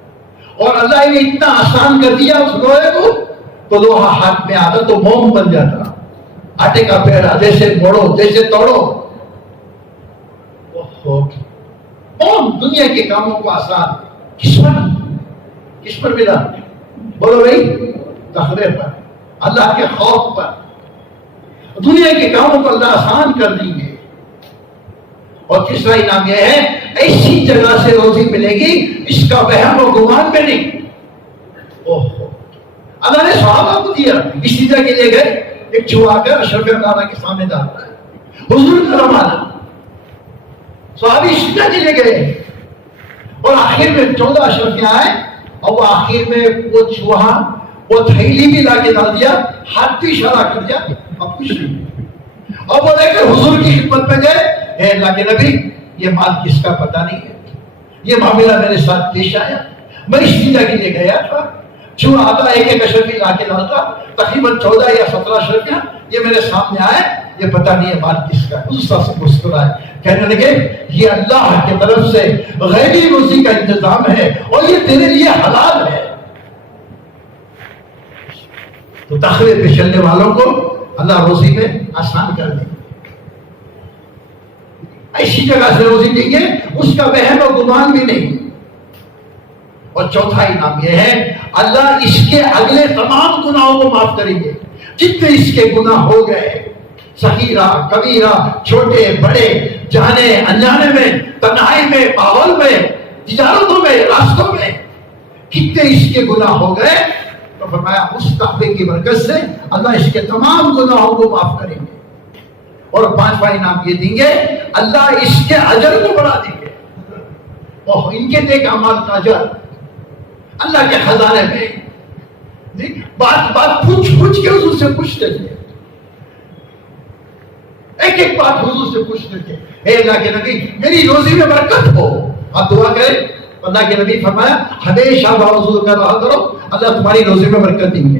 اور اللہ نے اتنا آسان کر دیا اس لوہے کو، تو لوہا ہاتھ میں آتا تو موم بن جاتا، آٹے کا پیڑا، جیسے موڑو جیسے توڑو۔ موم دنیا کے کاموں کو آسان، کس پر ملا؟ بولو بھائی تقوی پر، اللہ کے خوف پر۔ دنیا کے کاموں کو اللہ آسان کر دیں گے۔ اور تیسرا انعام یہ ہے ایسی جگہ سے روزی ملے گی اس کا وہم و گمان میں نہیں۔ اللہ نے صحابہ کو دیا، اسی جگہ کے لیے گئے، ایک چوہا کر اشرف اللہ کے سامنے ڈالتا ہے، حضور کا رمانا، صحابی اسی جگہ کے لیے گئے، اور آخر میں 14 اشرفیاں آئے، اور وہ آخر میں وہ چوہا وہ تھیلی بھی لا کے ڈال دیا، ہاتھ بھی اشارہ کر دیا، اب کچھ نہیں، اور وہ لے کر حضور کی خدمت میں گئے، اے اللہ کے نبی یہ مال کس کا پتہ نہیں ہے، یہ معاملہ میرے ساتھ پیش آیا، میں اس جگہ کے لیے گیا تھا، چوہا آتا ایک اشرفی لا کے ڈالتا، تقریباً 14 یا 17 اشرفیاں یہ میرے سامنے آئے، یہ پتہ نہیں ہے مال کس کا ہے۔ حضور سے مسکرائے، کہنے لگے یہ اللہ کی طرف سے غیبی روزی کا انتظام ہے اور یہ تیرے لیے حلال ہے۔ تو تقوی پہ چلنے والوں کو اللہ روزی میں آسان کر دیں گے، ایسی جگہ سے روزی دیں گے اس کا وہم و گمان بھی نہیں۔ اور چوتھا انعام یہ ہے اللہ اس کے اگلے تمام گناہوں کو معاف کریں گے، جتنے اس کے گناہ ہو گئے، صغیرہ کبیرہ، چھوٹے بڑے، جانے انجانے میں، تنہائی میں، ماحول میں، تجارتوں میں، راستوں میں، کتنے اس کے گناہ ہو گئے، تو فرمایا اس تقوی کی برکت سے اللہ اس کے تمام گناہوں کو معاف کریں گے۔ اور 5واں انعام یہ دیں گے اللہ اس کے اجر کو بڑھا دیں گے، اور ان کے نیک اعمال کا اجر اللہ کے خزانے میں بات پوچھ کے حضور سے پوچھتے تھے، ایک بات حضور سے پوچھتے تھے، اے اللہ کے نبی میری روزی میں برکت ہو، آپ دعا کریں، اللہ کے نبی فرمایا ہمیشہ باوضو کا دعا کرو، اللہ تمہاری روزی میں برکت دیں گے۔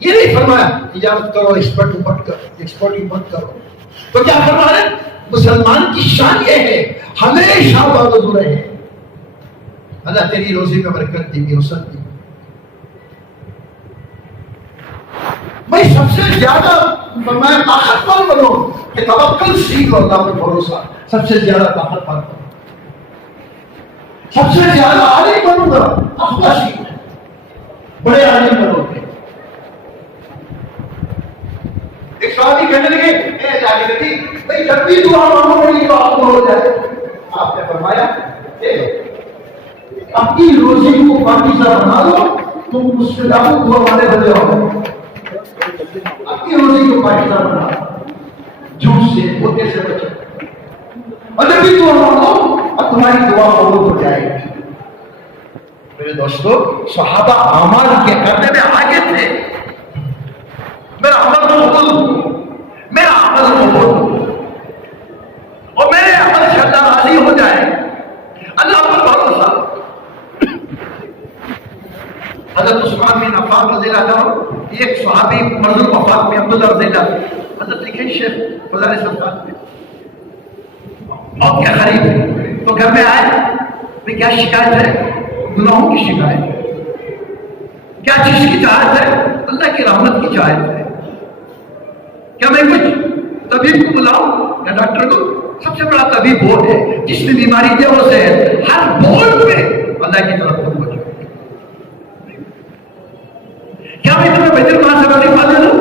یہ نہیں فرمایا تجارت کرو ایکسپورٹ مت کرو. تو کیا فرما رہے مسلمان کی شان یہ ہے ہمیشہ بازو رہے. اللہ تیری روزی میں برکت دی وسعت دی. میں سب سے زیادہ فرمایا طاقتور بنو کہ توکل سیکھو, اللہ پر بھروسہ سب سے زیادہ طاقتور بنو. سب سے زیادہ عالم بنوں گا تقویٰ سیکھو, بڑے عالم بنو گے. ایک صحابی کہنے لگے اے جانے لگی بھائی جب بھی دعا مانگو میری تو آپ کو ہو جائے. آپ نے فرمایا اپنی روزی کو پاکیزہ بنا لو, تم اس کے دعوت دعا والے بن جاؤ. اپنی روزی کو پاکیزہ بنا لو, جھوٹ سے دھوکے سے بچو, اور جب بھی دعا مانگو اب تمہاری دعا قبول ہو جائے گی. میرے دوستو صحابہ اعمال کے کرنے میں آگے تھے. میرا عمل قبول, میرا عمل قبول, اور میرے عمل سے اللہ راضی ہو جائے, اللہ پر بھروسہ. حضرت عثمان بن عفان رضی اللہ عنہ, ایک صحابی مرض الوفات میں عبداللہ رضی اللہ عنہ, حضرت لکھیں شیخ خدا نے سمجھا میں موت کے قریب تو گھر میں آئے, میں کیا شکایت ہے؟ گناہوں کی شکایت. کیا چیز کی چاہت ہے؟ اللہ کی رحمت کی چاہت ہے. کیا میں کچھ طبیب کو بلاؤں یا ڈاکٹر کو؟ سب سے بڑا طبیب وہ ہے جس نے بیماری دے وہ سے ہر بول پہ اللہ کی طرف تم بچو. کیا میں تمہیں بیت المال سے وظیفہ دے دوں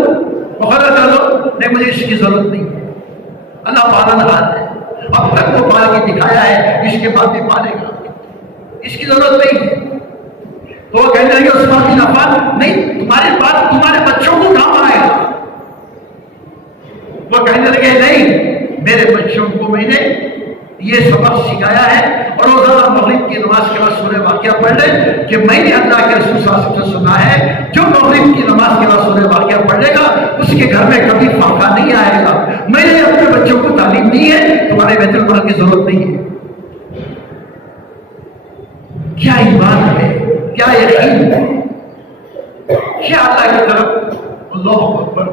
مقرر کر دو؟ نہیں, مجھے اس کی ضرورت نہیں. اللہ پالنہار ہے, اب تک وہ پال کے دکھایا ہے, اس کے بعد بھی پالے گا, اس کی ضرورت نہیں ہے. تو وہ کہنے لگے عثمان بن عفان نہیں, تمہارے بعد تمہارے بچوں کو کام آئے گا. وہ کہنے لگے نہیں, میرے بچوں کو میں نے یہ سبق سکھایا ہے, اور روزانہ مغرب کی نماز کے بعد سورہ واقعہ پڑھ لے کہ میں نے اللہ کے رسول صلی اللہ علیہ وسلم سے سنا ہے جو مغرب کی نماز کے بعد سورہ واقعہ پڑھ لے گا اس کے گھر میں کبھی فاقہ نہیں آئے گا. میں نے اپنے بچوں کو تعلیم دی ہے, تمہارے بیت المال کی ضرورت نہیں ہے. کیا ایمان ہے, کیا یقین ہے, کیا اللہ کی طرف اللہ اکبر.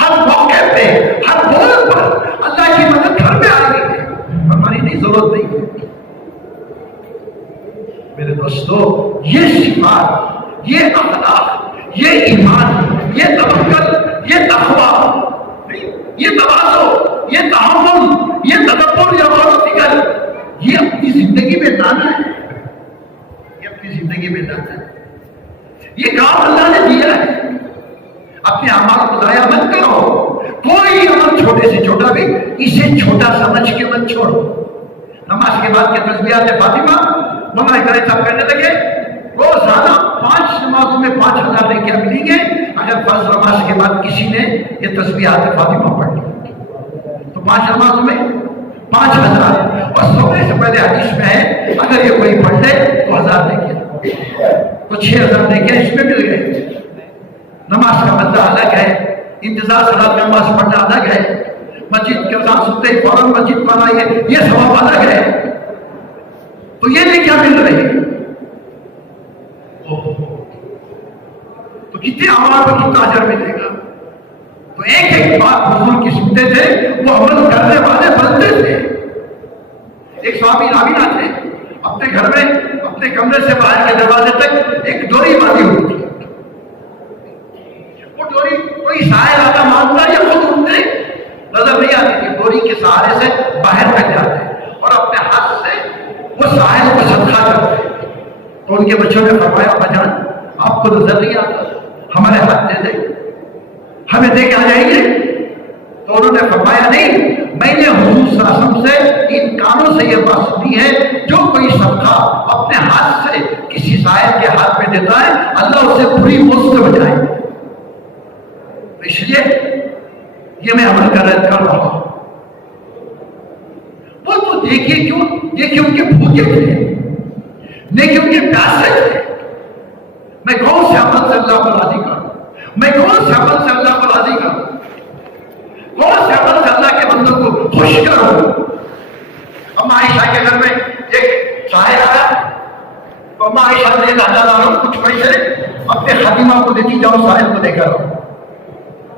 ہر موقع پہ ہر بول پر اللہ کی مدد گھر میں آ گئی ہے, ہماری نہیں ضرورت نہیں. میرے دوستو یہ صفات, یہ اخلاق, یہ ایمان, یہ توکل, یہ تقویٰ, یہ تواضع, یہ تحمل, یہ تدبر یا غور و فکر, یہ اپنی زندگی میں لانا ہے. یہ اپنی زندگی میں لانا ہے. یہ کام اللہ نے دیا ہے. اپنے اعمال کو ضائع مت کرو. کوئی عمل چھوٹے سے چھوٹا بھی اسے چھوٹا سمجھ کے مت چھوڑو. نماز کے بعد کے تسبیحات فاطمہ مولانا کریم صاحب کہنے لگے روزانہ 5 نمازوں میں 5000 نیکیاں ملیں گے اگر فرض نماز کے بعد کسی نے یہ تسبیحات فاطمہ پڑھ لی تو 5 نمازوں میں 5000. اور سونے سے پہلے حدیث میں ہے اگر یہ کوئی پڑھ لے تو 1000 نیکیاں, تو 6000 نیکیاں اس میں مل گئے. نماز کا مزہ الگ ہے, انتظار صلاۃ نماز پڑھنا الگ ہے, مسجد کے ساتھ سنتے ہی فوراً مسجد پر آئیے یہ ثواب الگ ہے. تو یہ نہیں کیا مل رہی ہے, تو کتنے اعمال پر کتنا اجر ملے گا. تو ایک ایک بات حضور کی سنتے تھے, وہ عمل کرنے والے بنتے تھے. ایک صحابی نابینا تھے, اپنے گھر میں اپنے کمرے سے باہر کے دروازے تک ایک ڈوری باندھی ہوئی تھی. وہ ڈوری کوئی سائے آتا مانگتا یا خود اٹھتے نظر نہیں آتی تھی. ڈوری کے سہارے سے باہر تک جاتے اور اپنے ہاتھ سے وہ ساحل کو صدقہ کرتے. تو ان کے بچوں نے فرمایا بجان آپ کو نظر نہیں آتا, ہمارے ہاتھ دے دیں, ہمیں دے کے آ جائیں گے. تو انہوں نے فرمایا نہیں, میں نے حضور صلی اللہ علیہ وسلم سے ان کانوں سے یہ بات سنی ہے جو کوئی صدقہ اپنے ہاتھ سے کسی سائل کے ہاتھ میں دیتا ہے اللہ اسے پوری موت سے بچائے. اس لیے یہ میں عمل کر رہا ہوں. وہ تو دیکھیے کیوں, دیکھیے ان کے بھوکے تھے, دیکھیے ان کے پیاسے تھے. میں کون سے عمل سے اللہ کو راضی کروں, میں کون سے عمل سے اللہ کو راضی کروں, کون سے عمل سے اللہ کے بندوں کو خوش کروں. اب عائشہ کے گھر میں ایک شاعر آیا تو اما عائشہ رضی اللہ تعالیٰ عنہ کچھ پیسے اپنے خادمہ کو دیتی، جاؤ سائل کو دے کر آؤ.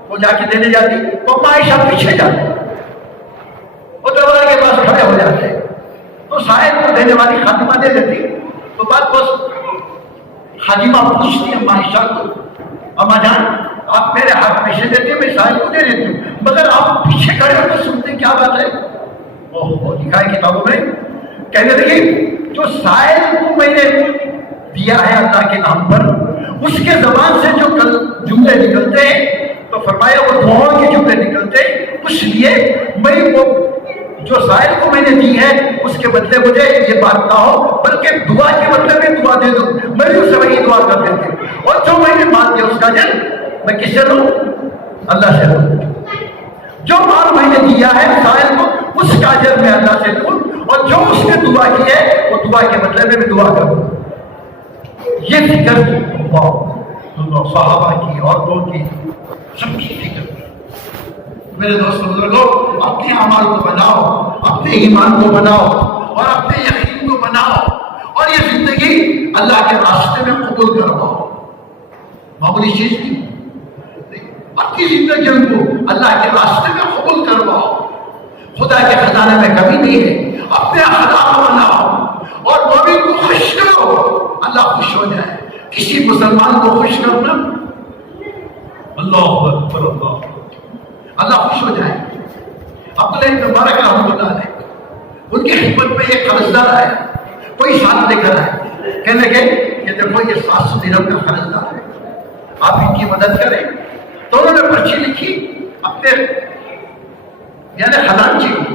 وہ جا کے دینے جاتی تو اما عائشہ پیچھے جاتی، وہ دروازے کے پاس کھڑے ہو جاتے، تو سائل کو دینے والی خادمہ دے دیتی. تو بات بس خادمہ پوچھتی اما عائشہ کو، اما جان آپ میرے ہاتھ پیسے دیتے ہیں، میں سائل کو دے دیتی ہوں، مگر آپ پیچھے کھڑے ہو کے سنتے کیا بات ہے؟ وہ دکھائے کتابوں میں، کہنے لگی جو سائل کو میں نے دیا ہے اللہ کے نام پر، اس کے زبان سے جو جملے نکلتے ہیں تو فرمایا وہ دعاؤں کے جملے نکلتے ہیں، اس لیے میں وہ جو سائل کو میں نے دی ہے اس کے بدلے مجھے یہ بات نہ ہو، بلکہ دعا کے بدلے میں دعا دے دوں، میں بھی اسے وہی دعا کر دیتی ہوں، اور جو میں نے مال دیا اس کا اجر میں کس سے لوں؟ اللہ سے لوں. جو مال میں نے دیا ہے سائل کو اس کا اجر میں اللہ سے لوں، اور جو اس نے دعا کی ہے وہ دعا کے بدلے میں دعا کروں. یہ فکر صحابہ کی، عورتوں کی، سب کی فکر. میرے دوست بزرگوں، اپنے اعمال کو بناؤ، اپنے ایمان کو بناؤ اور اپنے یقین کو بناؤ، اور یہ زندگی اللہ کے راستے میں قبول کرواؤ. معمولی چیز نہیں، اپنی زندگی کو اللہ کے راستے میں قبول کرواؤ. خدا کے خزانے میں کمی نہیں ہے. اپنے اخلاق بناؤ اور مومن کو خوش کرو، اللہ خوش ہو جائے. کسی مسلمان کو خوش کرنا، اللہ اکبر، اللہ خوش ہو جائے. عبداللہ بن مبارک رحمۃ اللہ علیہ، ان کی خدمت میں ایک قرض دار آیا، کوئی ساتھ لے کر آئے، کہنے لگے کہ دیکھو یہ 700 درہم کا قرض دار ہے، آپ ان کی مدد کریں. تو انہوں نے پرچی لکھی اپنے یعنی خزانچی کو،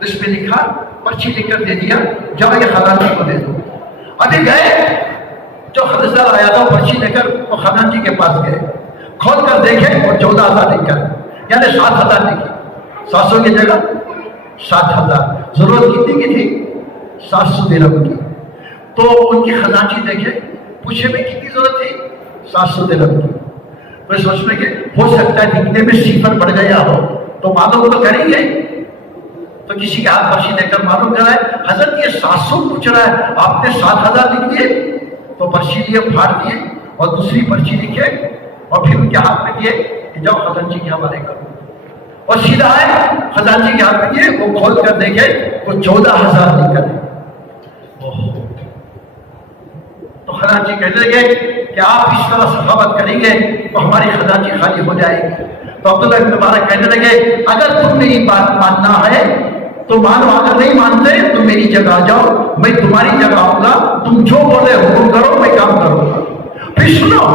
اس پہ لکھا، پرچی لکھ کر دے دیا، جاؤ یہ خزانچی کو دے دو. ابھی گئے، جو قرض دار آیا تھا پرچی لے کر وہ خزانچی کے پاس گئے، کھول کر دیکھے اور 14,000 لکھ کر، یعنی 7,000 لکھی. 700 کی جگہ 7,000. ضرورت کتنی کی تھی؟ 700 درہم کی. تو ان کی خزانچی دیکھے، پوچھے میں کتنی ضرورت تھی؟ 700 درہم کی. میں سوچ میں کہ ہو سکتا ہے دکھنے میں صفر بڑھ گیا ہو تو معلوم تو کریں گے. تو کسی کے ہاتھ پرچی دے کر معلوم کرائے، حضرت یہ 700 پوچھ رہا ہے، آپ نے 7,000 لکھ دیے. تو پرچی لیے، پھاڑ دیے اور دوسری پرچی لکھے اور پھر ان کے ہاتھ میں دیے کہ جاؤ خزانچی کے حوالے کرو. اور سیدھا آئے خزانچی کے ہاتھ میں دیے، وہ کھول کر دیکھے وہ 14,000 لکھ کر. تو خزانچی کہنے لگے کہ آپ اس طرح سخاوت کریں گے تو ہماری خزانچی خالی ہو جائے گی. تو عبداللہ بن مبارک کہنے لگے اگر تم میری بات ماننا ہے تو مانو، اگر نہیں مانتے تو میری جگہ آ جاؤ، میں تمہاری جگہ آؤں گا، تم جو بولے حکم کرو، میں کام کروں گا. پھر سنو،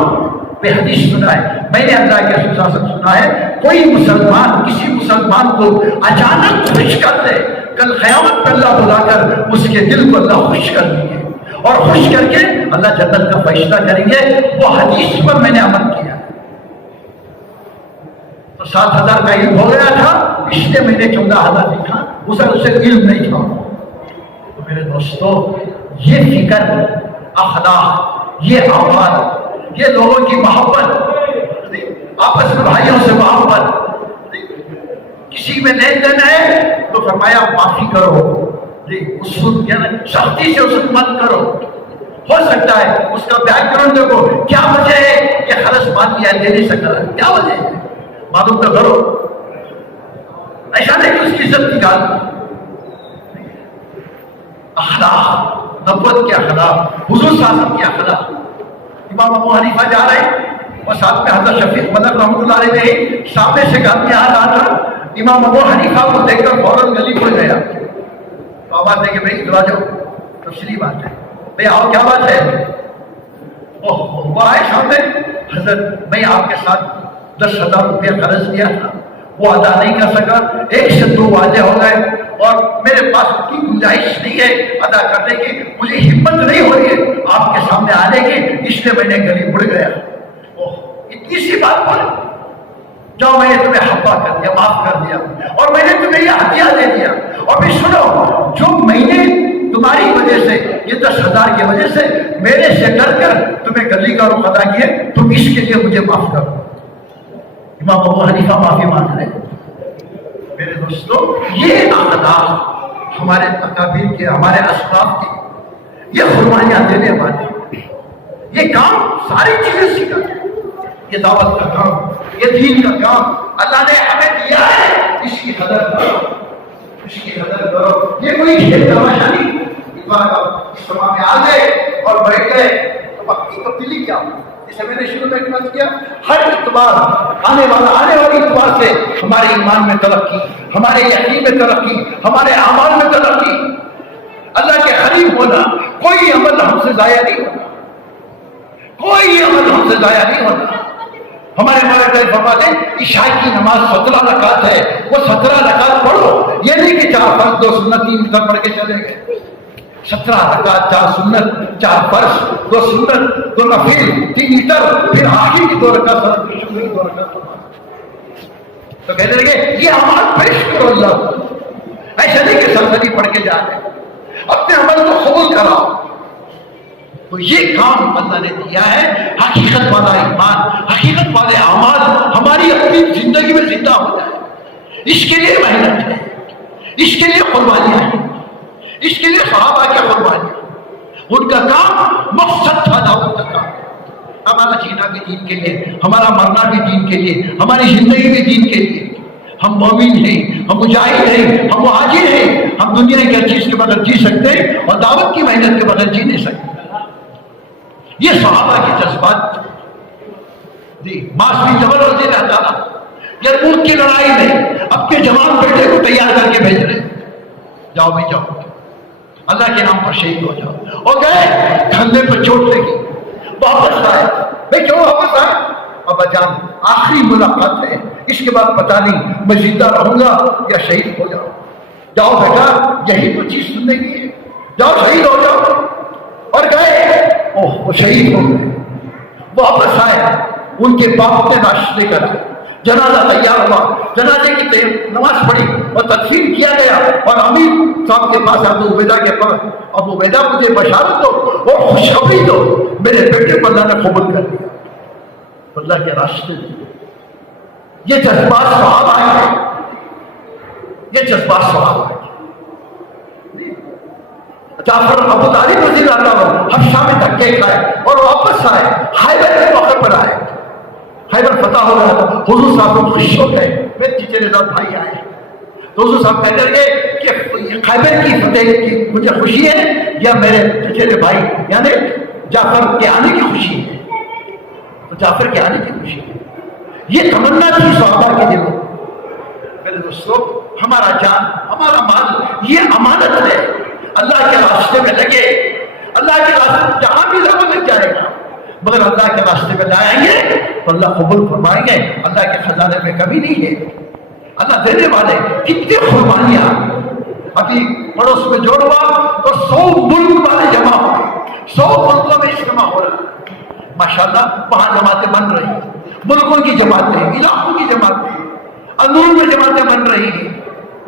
میں حدیث سنا ہے، میں نے اللہ کے رسول صلی اللہ علیہ وسلم سنا ہے، کوئی مسلمان کسی مسلمان کو اچانک خوش کر دے، کل قیامت پر اللہ بلا کر اس کے دل کو اللہ خوش کر دیں گے اور خوش کر کے اللہ جنت کا فیصلہ کریں گے. وہ حدیث پر میں نے عمل کیا. تو 7,000 کا علم ہو گیا تھا، اس لیے میں نے 14,000 لکھا، اسے علم نہیں تھا. تو میرے دوستو، یہ فکر، اخلاق، یہ اعمال، یہ لوگوں کی محبت، آپس میں بھائیوں سے محبت، کسی میں لین دین ہے تو فرمایا معافی کرو، اس سختی سے اس کو مت کرو. ہو سکتا ہے اس کا بیک گراؤنڈ دیکھو، کیا وجہ ہے کہ خرچ مان لیا، دے نہیں سکتا، کیا وجہ ہے معلوم تو کرو. ایسا نہیں کہ اس کی عزت نکال. اخلاق، نبوت کے اخلاق، حضور صلی اللہ علیہ وسلم کے اخلاق. امام ابو حنیفہ جا رہے اور ساتھ میں حضرت شفیق مدن رحمۃ اللہ علیہ نے سامنے سے گھر میں آ رہا تھا. امام ابو حنیفہ کو دیکھ کر فوراً گلی کھل گیا. تو آواز دے کہ بھائی ادھر آ جاؤ، تفصیلی بات ہے، بھائی آؤ کیا بات ہے؟ وہ آئے سامنے، حضرت میں آپ کے ساتھ 10,000 روپیہ قرض دیا تھا، وہ ادا نہیں کر سکا، 1 سے 2 وعدے ہو گئے اور میرے پاس اتنی گنجائش نہیں ہے ادا کرنے کی، مجھے ہمت نہیں ہو رہی ہے آپ کے سامنے آنے کی، اس لیے میں نے گلی مڑ گیا. اتنی سی بات پر جاؤ، میں نے تمہیں حفا کر دیا، معاف کر دیا، اور میں نے تمہیں یہ ہدیہ دے دیا. اور پھر سنو، جو میں نے تمہاری وجہ سے یہ 10,000 کی وجہ سے میرے سے ڈر کر تمہیں گلی کا رخ ادا کیے، تم اس کے لیے مجھے معاف کرو. امام ابو حنیفہ معافی مانگ رہے. میرے دوستو، یہ اخلاق ہمارے اکابر کے، ہمارے اسلاف کے، یہ قربانیاں دینے والے یہ کام ساری چیزیں سکھاتے ہیں. یہ دعوت کا کام، یہ دین کا کام اللہ نے ہمیں دیا ہے، اس کی قدر کرو، اس کی قدر کرو. یہ کوئی کھیل تماشا نہیں. اجتماع میں آ گئے اور بیٹھ گئے تو وقت کی تبدیلی کیا؟ جسے میں نے شروع میں کیا کیا، ہر اتوار آنے والی اتوار سے ہمارے ایمان میں ترقی، ہمارے یقین میں ترقی، ہمارے اعمال میں ترقی. اللہ کے قریب ہونا، کوئی عمل ہم سے ضائع نہیں ہونا، کوئی عمل ہم سے ضائع نہیں ہونا. ہمارے مولانا فرماتے ہیں عشاء کی نماز 17 رکعت ہے، وہ 17 رکعت پڑھو. یہ نہیں کہ 4 فرض 2 سنت 3 وتر پڑھ کے چلے گئے. 17 رکعت، 4 سنت، 4 فرض، 2 سنت، 2 نفل، 3 وتر، پھر آخر کی 2 رکعت سلام کی شکر کی 2 رکعت. تو کہنے لگے یہ اعمال پیش کرو اللہ کو. ایسا نہیں کہ سلسلی پڑھ کے جا رہے، اپنے عمل کو قبول کراؤ. تو یہ کام اللہ نے دیا ہے. حقیقت والا ایمان، حقیقت والے اعمال ہماری اپنی زندگی میں زندہ ہو جائے. اس کے لیے محنت ہے، اس کے لیے قربانیاں ہیں، اس کے لیے صحابہ کی قربانیاں. ان کا کام مقصد تھا دعوت کا کام. ہمارا جینا بھی دین کے لیے، ہمارا مرنا بھی دین کے لیے، ہماری زندگی بھی دین کے لیے. ہم مومن ہیں، ہم مجاہد ہیں، ہم مہاجر ہیں. ہم دنیا کی ہر چیز کے بغیر جی سکتے ہیں اور دعوت کی محنت کے بغیر جی نہیں سکتے. یہ صحابہ کے جذبات جی. معاشی جبر رضی اللہ تعالیٰ یرموک کی لڑائی میں اپنے جوان بیٹے کو تیار کر کے بھیج رہے، جاؤ بھی جاؤ، اللہ کے نام پر شہید ہو جاؤ. اور گئے، کھندے پر چوٹ لگی، واپس آئے. میں کیوں واپس آئے؟ ابا جان آخری ملاقات ہے، اس کے بعد پتہ نہیں میں زندہ رہوں گا یا شہید ہو جاؤں. جاؤ بیٹا، یہی تو چیز سننے کی ہے، جاؤ شہید ہو جاؤ. اور گئے، وہ شہید ہو گئے. واپس آئے، ان کے باپ نے لاش لے کر آئے. جنازہ تیار ہوا، جنازے کی نماز پڑھی اور تدفین کیا گیا. اور امیر صاحب کے پاس ابو عبیدہ کے پاس، ابو عبیدہ مجھے بشارت دو اور خوشخبری دو، میرے بیٹے کو اللہ نے قبول کر دیا، اللہ کے راستے میں. یہ جذبات صحابہ ہیں، یہ جذبات صحابہ ہیں. جعفر ابو طالب رضی اللہ عنہ حبشہ میں دھکے کھائے اور واپس آئے. خیبر کے موقع پر آئے، خیبر فتح ہو رہا تھا. حضور صاحب کو خوش ہو گئے، میرے چچیرے داد بھائی آئے. تو حضور صاحب کہنے لگے کہ خیبر کی فتح کی مجھے خوشی ہے یا میرے چچیرے بھائی یعنی جعفر کے آنے کی خوشی ہے؟ تو جعفر کے آنے کی خوشی ہے. یہ تمنا تھی صحابہ کے دل میں. میرے دوستو، ہمارا جان، ہمارا مال یہ امانت ہے. اللہ کے راستے میں لگے، اللہ کے راستے جہاں بھی لگ جائے گا، مگر اللہ کے راستے میں جائیں گے تو اللہ قبول فرمائیں گے. اللہ کے خزانے میں کبھی نہیں ہے. اللہ دینے والے. کتنی قربانیاں ابھی پڑوس میں جوڑ ہوا تو 100 ملک والے جمع ہو گئے، 100 ملکوں میں اجتماع ہو رہا ہے. ماشاءاللہ وہاں جماعتیں بن رہی ہیں، ملکوں کی جماعتیں، علاقوں کی جماعتیں، اندرون میں جماعتیں بن رہی ہیں.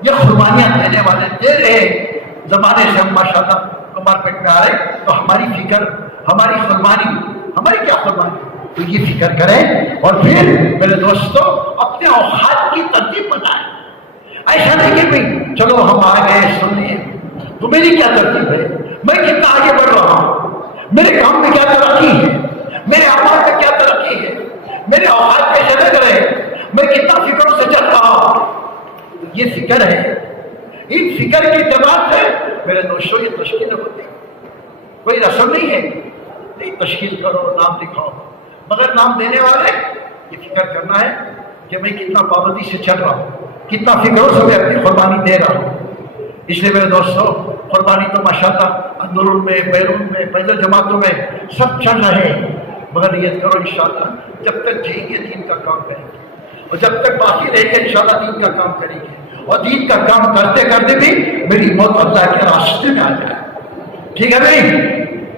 یہ قربانیاں دینے والے دے رہے. زمانے سے ہم ماشاءاللہ مارکیٹ میں آ رہے تو ہماری فکر، ہماری قربانی، ہماری کیا قربانی؟ تو یہ فکر کریں اور پھر میرے دوستوں اپنے اوقات کی ترتیب بنائیں. ایسا نہیں کہ بھائی چلو ہم آ گئے سن لیے. تو میری کیا ترتیب ہے؟ میں کتنا آگے بڑھ رہا ہوں؟ میرے کام میں کیا ترقی ہے؟ میرے اعمال میں کیا ترقی ہے؟ میرے اوقات کیسے لگ رہے ہیں؟ میں کتنا فکروں سے چل رہا ہوں؟ یہ فکر ہے. ان فکر کی اعتبار سے میرے دوستوں یہ تشکیل ہوتی ہے. کوئی رسم نہیں ہے نہیں تشکیل کرو نام لکھاؤ، مگر نام دینے والے یہ فکر کرنا ہے کہ میں کتنا پابندی سے چل رہا ہوں، کتنا فکروں سے میں اپنی قربانی دے رہا ہوں. اس لیے میرے دوستوں قربانی تو ماشاءاللہ اندرون میں، بیرون میں، پیدل جماعتوں میں سب چل رہے ہیں. مگر نیت کرو انشاءاللہ جب تک جئیں گے دین کا کام کریں گے، اور جب تک باقی رہیں گے انشاءاللہ دین کا کام کریں گے. اور دین کا کام کرتے کرتے بھی میری موت اللہ کے راستے میں آ جائے. ٹھیک ہے بھائی،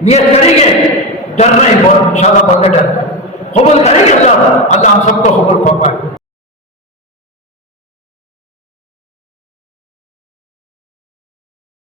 نیت کریں گے، ڈر نہیں بہت انشاءاللہ بہت ڈر قبول کریں گے. اللہ ہم سب کو قبول فرمائے.